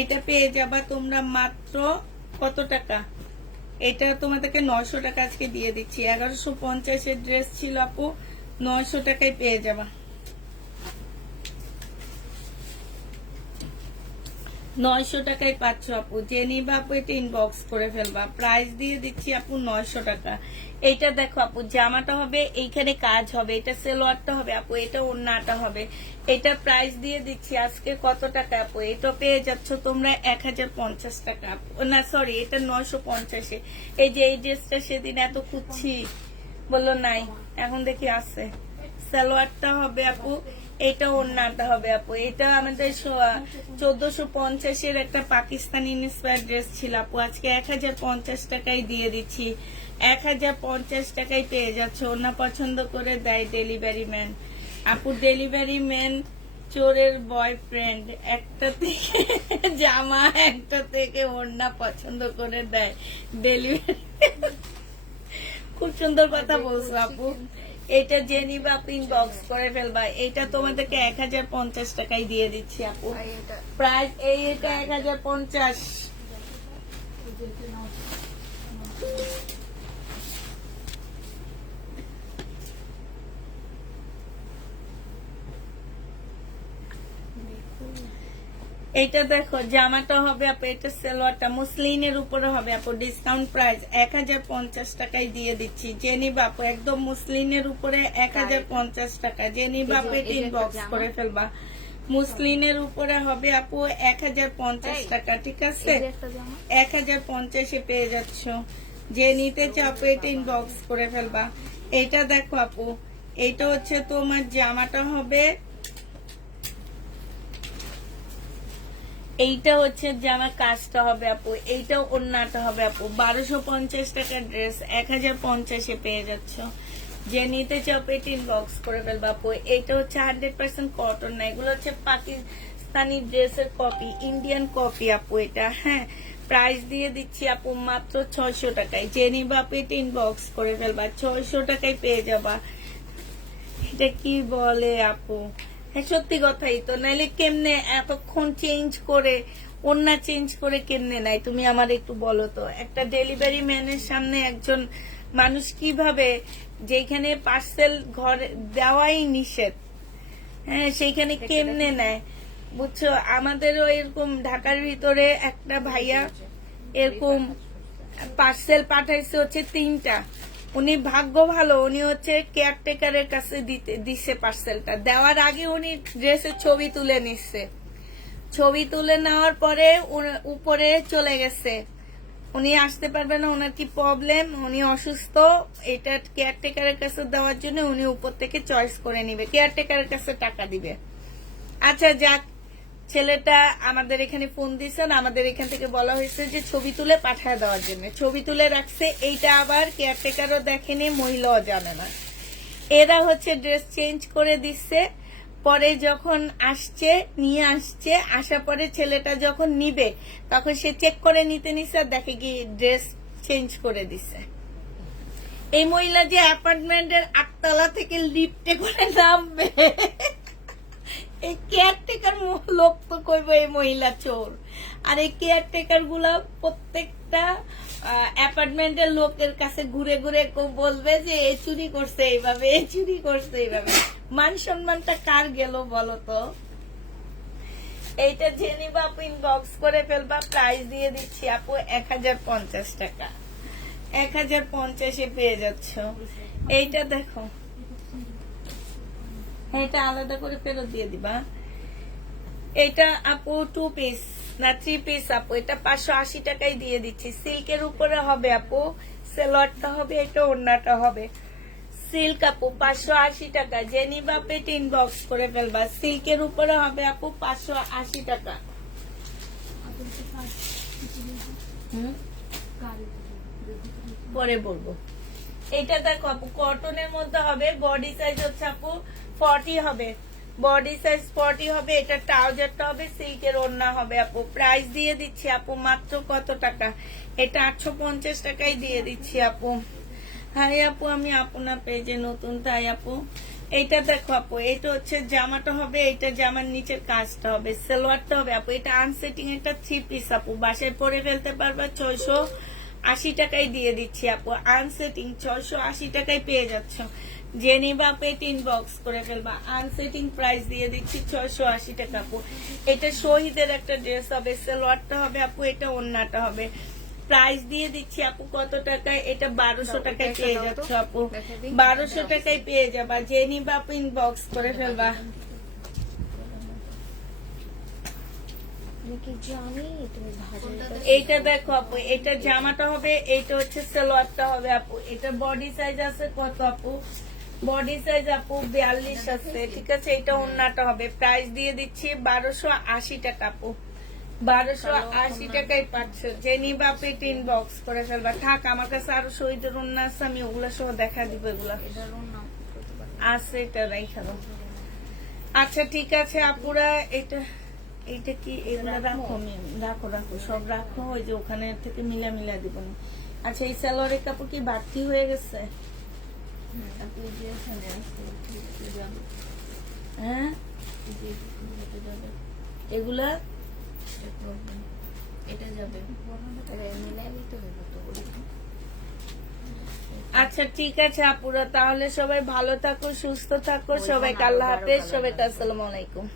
এটা পেয়ে যাবা তোমরা মাত্র কত টাকা? এটা তোমাদেরকে 900 টাকা আজকে দিয়ে দিচ্ছি। 1150 এর ড্রেস ছিল আপু, 900 টাকায় পেয়ে যাবা। 900 টাকায় পাচ্ছ আপু, যে নিবা আপু এটা ইনবক্স করে ফেলবা। প্রাইস দিয়ে দিচ্ছি আপু 900 টাকা। এইটা দেখো আপু, জামাটা হবে এইখানে কাজ হবে, এটা সেলোয়ারটা হবে আপু, এটা ওড়নাটা হবে। এটা প্রাইস দিয়ে দিচ্ছি আজকে কত টাকা আপু, এটা পেয়ে যাচ্ছ তোমরা 1050 টাকা আপু। না সরি, এটা 950-এ। এই যে এই ড্রেসটা সেদিন এত খুঁজছি, বললো নাই, এখন দেখি আছে। সালোয়ারটা হবে আপু, এটা ওড়নাটা হবে আপু। এটা আমাদের 1450-এর একটা পাকিস্তানি ইন্সপায়ার ড্রেস ছিল আপু, আজকে 1050 টাকায় দিয়ে দিচ্ছি। 1050 টাকায় পেয়ে যাচ্ছে। ওড়না পছন্দ করে দেয় ডেলিভারি ম্যান আপু। ডেলিভারি ম্যান চোরের বয়ফ্রেন্ড, একটা থেকে জামা একটা থেকে ওড়না পছন্দ করে দেয় ডেলিভারি। খুব সুন্দর কথা বলছো আপু। এটা যে নিবা আপু ইনবক্স করে ফেলবা। এটা তোমাদেরকে 1050 টাকায় দিয়ে দিচ্ছি আপু। আর এটা প্রাইস এটা 1050। এটা দেখো জামাটা হবে আপু, এটা সালোয়ারটা মুসলিনের উপরে হবে আপু। ডিসকাউন্ট প্রাইস 1050 টাকায় দিয়ে দিচ্ছি। যে নিবা আপু একদম মুসলিনের উপরে 1050 টাকা। যে নিবা আপু এটা ইনবক্স করে ফেলবা। মুসলিনের উপরে হবে আপু 1050 টাকা, ঠিক আছে? এই যে একটা জামা 1050-এ পেয়ে যাচ্ছ। যে নিতে চাও আপু এটা ইনবক্স করে ফেলবা। এটা দেখো আপু, এটা হচ্ছে তোমার জামাটা হবে, এইটা হচ্ছে জামার কাজটা হবে আপু, এইটা ওড়নাটা হবে আপু। 1250 টাকার ড্রেস 1050-এ পেয়ে যাচ্ছ। যে নিতে চাও পেট ইনবক্স করে ফেলবা আপু। এটা হচ্ছে 100% কটন না, এগুলো হচ্ছে পাকিস্তানি ড্রেসের কপি, ইন্ডিয়ান কপি আপু এটা। হ্যাঁ, প্রাইস দিয়ে দিচ্ছি আপু মাত্র 600 টাকায়। যে নিবা পেট ইনবক্স করে ফেলবা, 600 টাকায় পেয়ে যাবা। এটা কি বলে আপু? হ্যাঁ সত্যি কথাই তো, নাইলে কেমনে এতক্ষণ চেঞ্জ করে ওড়না চেঞ্জ করে কেমনে নাই, তুমি আমার একটু বলো তো। একটা ডেলিভারি ম্যানের সামনে একজন মানুষ কিভাবে, যেখানে পার্সেল ঘরে দেওয়াই নিষেধ, হ্যাঁ সেইখানে কেমনে নেয় বুঝছো? আমাদেরও এরকম ঢাকার ভিতরে একটা ভাইয়া এরকম পার্সেল পাঠাইছে হচ্ছে 3টা। উনি ভাগ্য ভালো, উনি হচ্ছে কেয়ারটেকারের কাছে দিচ্ছে পার্সেলটা। দেওয়ার আগে উনি ড্রেসের ছবি তুলে নিচ্ছে। ছবি তুলে নেওয়ার পরে উপরে চলে গেছে, উনি আসতে পারবে না, ওনার কি প্রবলেম, উনি অসুস্থ, এটা কেয়ারটেকারের কাছে দেওয়ার জন্য উনি উপর থেকে চয়েস করে নিবে, কেয়ারটেকারের কাছে টাকা দিবে। আচ্ছা যাক, ছেলেটা আমাদের এখানে ফোন দিয়েছেন, আমাদের এখান থেকে বলা হয়েছে যে ছবি তুলে পাঠায় দেওয়ার জন্য। ছবি তুলে রাখছে, এইটা আবার কেয়ারটেকারও দেখেনি, মহিলাও জানে না। এরা হচ্ছে ড্রেস চেঞ্জ করে দিচ্ছে। পরে যখন আসছে, নিয়ে আসছে, আসার পরে ছেলেটা যখন নিবে তখন সে চেক করে নিতে নিছে, আর দেখে কি ড্রেস চেঞ্জ করে দিছে। এই মহিলা যে অ্যাপার্টমেন্টের 8তলা থেকে লিফটে করে নামবে, এই কেয়ারটেকার লোক তো কইব এই মহিলা চোর। আর এই কেয়ারটেকার গুলা প্রত্যেকটা অ্যাপার্টমেন্টের লোকের কাছে ঘুরে ঘুরে বলবে যে এ চুরি করছে এইভাবে, এ চুরি করছে এইভাবে। মান সম্মানটা কার গেল বলো তো? এইটা জেনে আপু ইনবক্স করে ফেলবা। প্রাইস দিয়ে দিচ্ছি আপু 1050 টাকা। 1050-এ পেয়ে যাচ্ছ। এইটা দেখো, এটা আলাদা করে ফেরত দিয়ে দিবা। এটা আপু 2 পিস না 3 পিস আপু, এটা 580 টাকায় দিয়ে দিচ্ছি। সিল্কের উপরে হবে আপু, সালোয়ারটা হবে, এটা ওড়নাটা হবে। সিল্ক আপু 580 টাকা। যে নিবা পেট ইনবক্স করে ফেলবা। সিল্কের উপরে হবে আপু 580 টাকা। পরে বলবো। এটা দেখো আপু কটনের মধ্যে হবে, বডি সাইজ হচ্ছে আপু 40 হবে, বডি সাইজ 40 হবে। এটা ট্রাউজারটা হবে, সিল্কের ওড়না হবে আপু। প্রাইস দিয়ে দিচ্ছি আপু মাত্র কত টাকা? এটা 850 টাকায় দিয়ে দিচ্ছি আপু। হাই আপু, আমি আপনার পেজে নতুন, তাই আপু। এইটা দেখো আপু, এটা হচ্ছে জামাটা হবে, এটা জামার নিচের কাজটা হবে, সালোয়ারটা হবে আপু। এটা আনসেটিং, এটা 3 পিস আপু, বাসায় পরে ফেলতে পারবা। 80 টাকায় দিয়ে দিচ্ছি আপু, আনসেটিং 680 টাকায় পেয়ে যাচ্ছ। যে নিবা পেট ইনবক্স করে ফেলবা, আনসেটিং প্রাইস দিয়ে দিচ্ছি 680 টাকা আপু। এটা শহীদের একটা ড্রেস হবে, সালোয়ারটা হবে আপু, এটা ওড়নাটা হবে। প্রাইস দিয়ে দিচ্ছি আপু কত টাকায়, এটা 1200 টাকায় পেয়ে যাচ্ছ আপু, 1200 টাকায় পেয়ে যাবা। যে নিবা আপু ইনবক্স করে ফেলবা। আমি কি জানি তুমি ভালো এইটা দেখো আপু, এটা জামাটা হবে, এইটা হচ্ছে সালোয়ারটা হবে আপু। এটা বডি সাইজ আছে কত আপু, বডি সাইজ আপু 42 আছে, ঠিক আছে। এটা ওন্নাটা হবে। প্রাইস দিয়ে দিচ্ছি 1280 টাকা আপু, 1280 টাকায় পাচ্ছ। যে নিবা আপু এটা ইনবক্স করে ফেলবা। থাক, আমার কাছে আরো শহীদের ওন্না আছে, আমি ওগুলা সহ দেখা দিব। এগুলা এটারও নাম করতে পারি। আছে, এটা রাইখা দাও। আচ্ছা ঠিক আছে আপুরা, এটা এইটা কি, এগুলা রাখো, রাখো রাখো, সব রাখো। ওই যে ওখানে থেকে মিলা দিব না। আচ্ছা, এই সালোয়ারের কাপড় কি বাড়তি হয়ে গেছে? আপু যে এখানে আছে এটা যাবে, হ্যাঁ, এটা যাবে, এগুলা এটা যাবে। এটা মিলাই নিতে হবে তো বলি। আচ্ছা ঠিক আছে আপুরা, তাহলে সবাই ভালো থাকো, সুস্থ থাকো, সবাইকে আল্লাহ হাফেজ, সবাইকে আসসালামু আলাইকুম।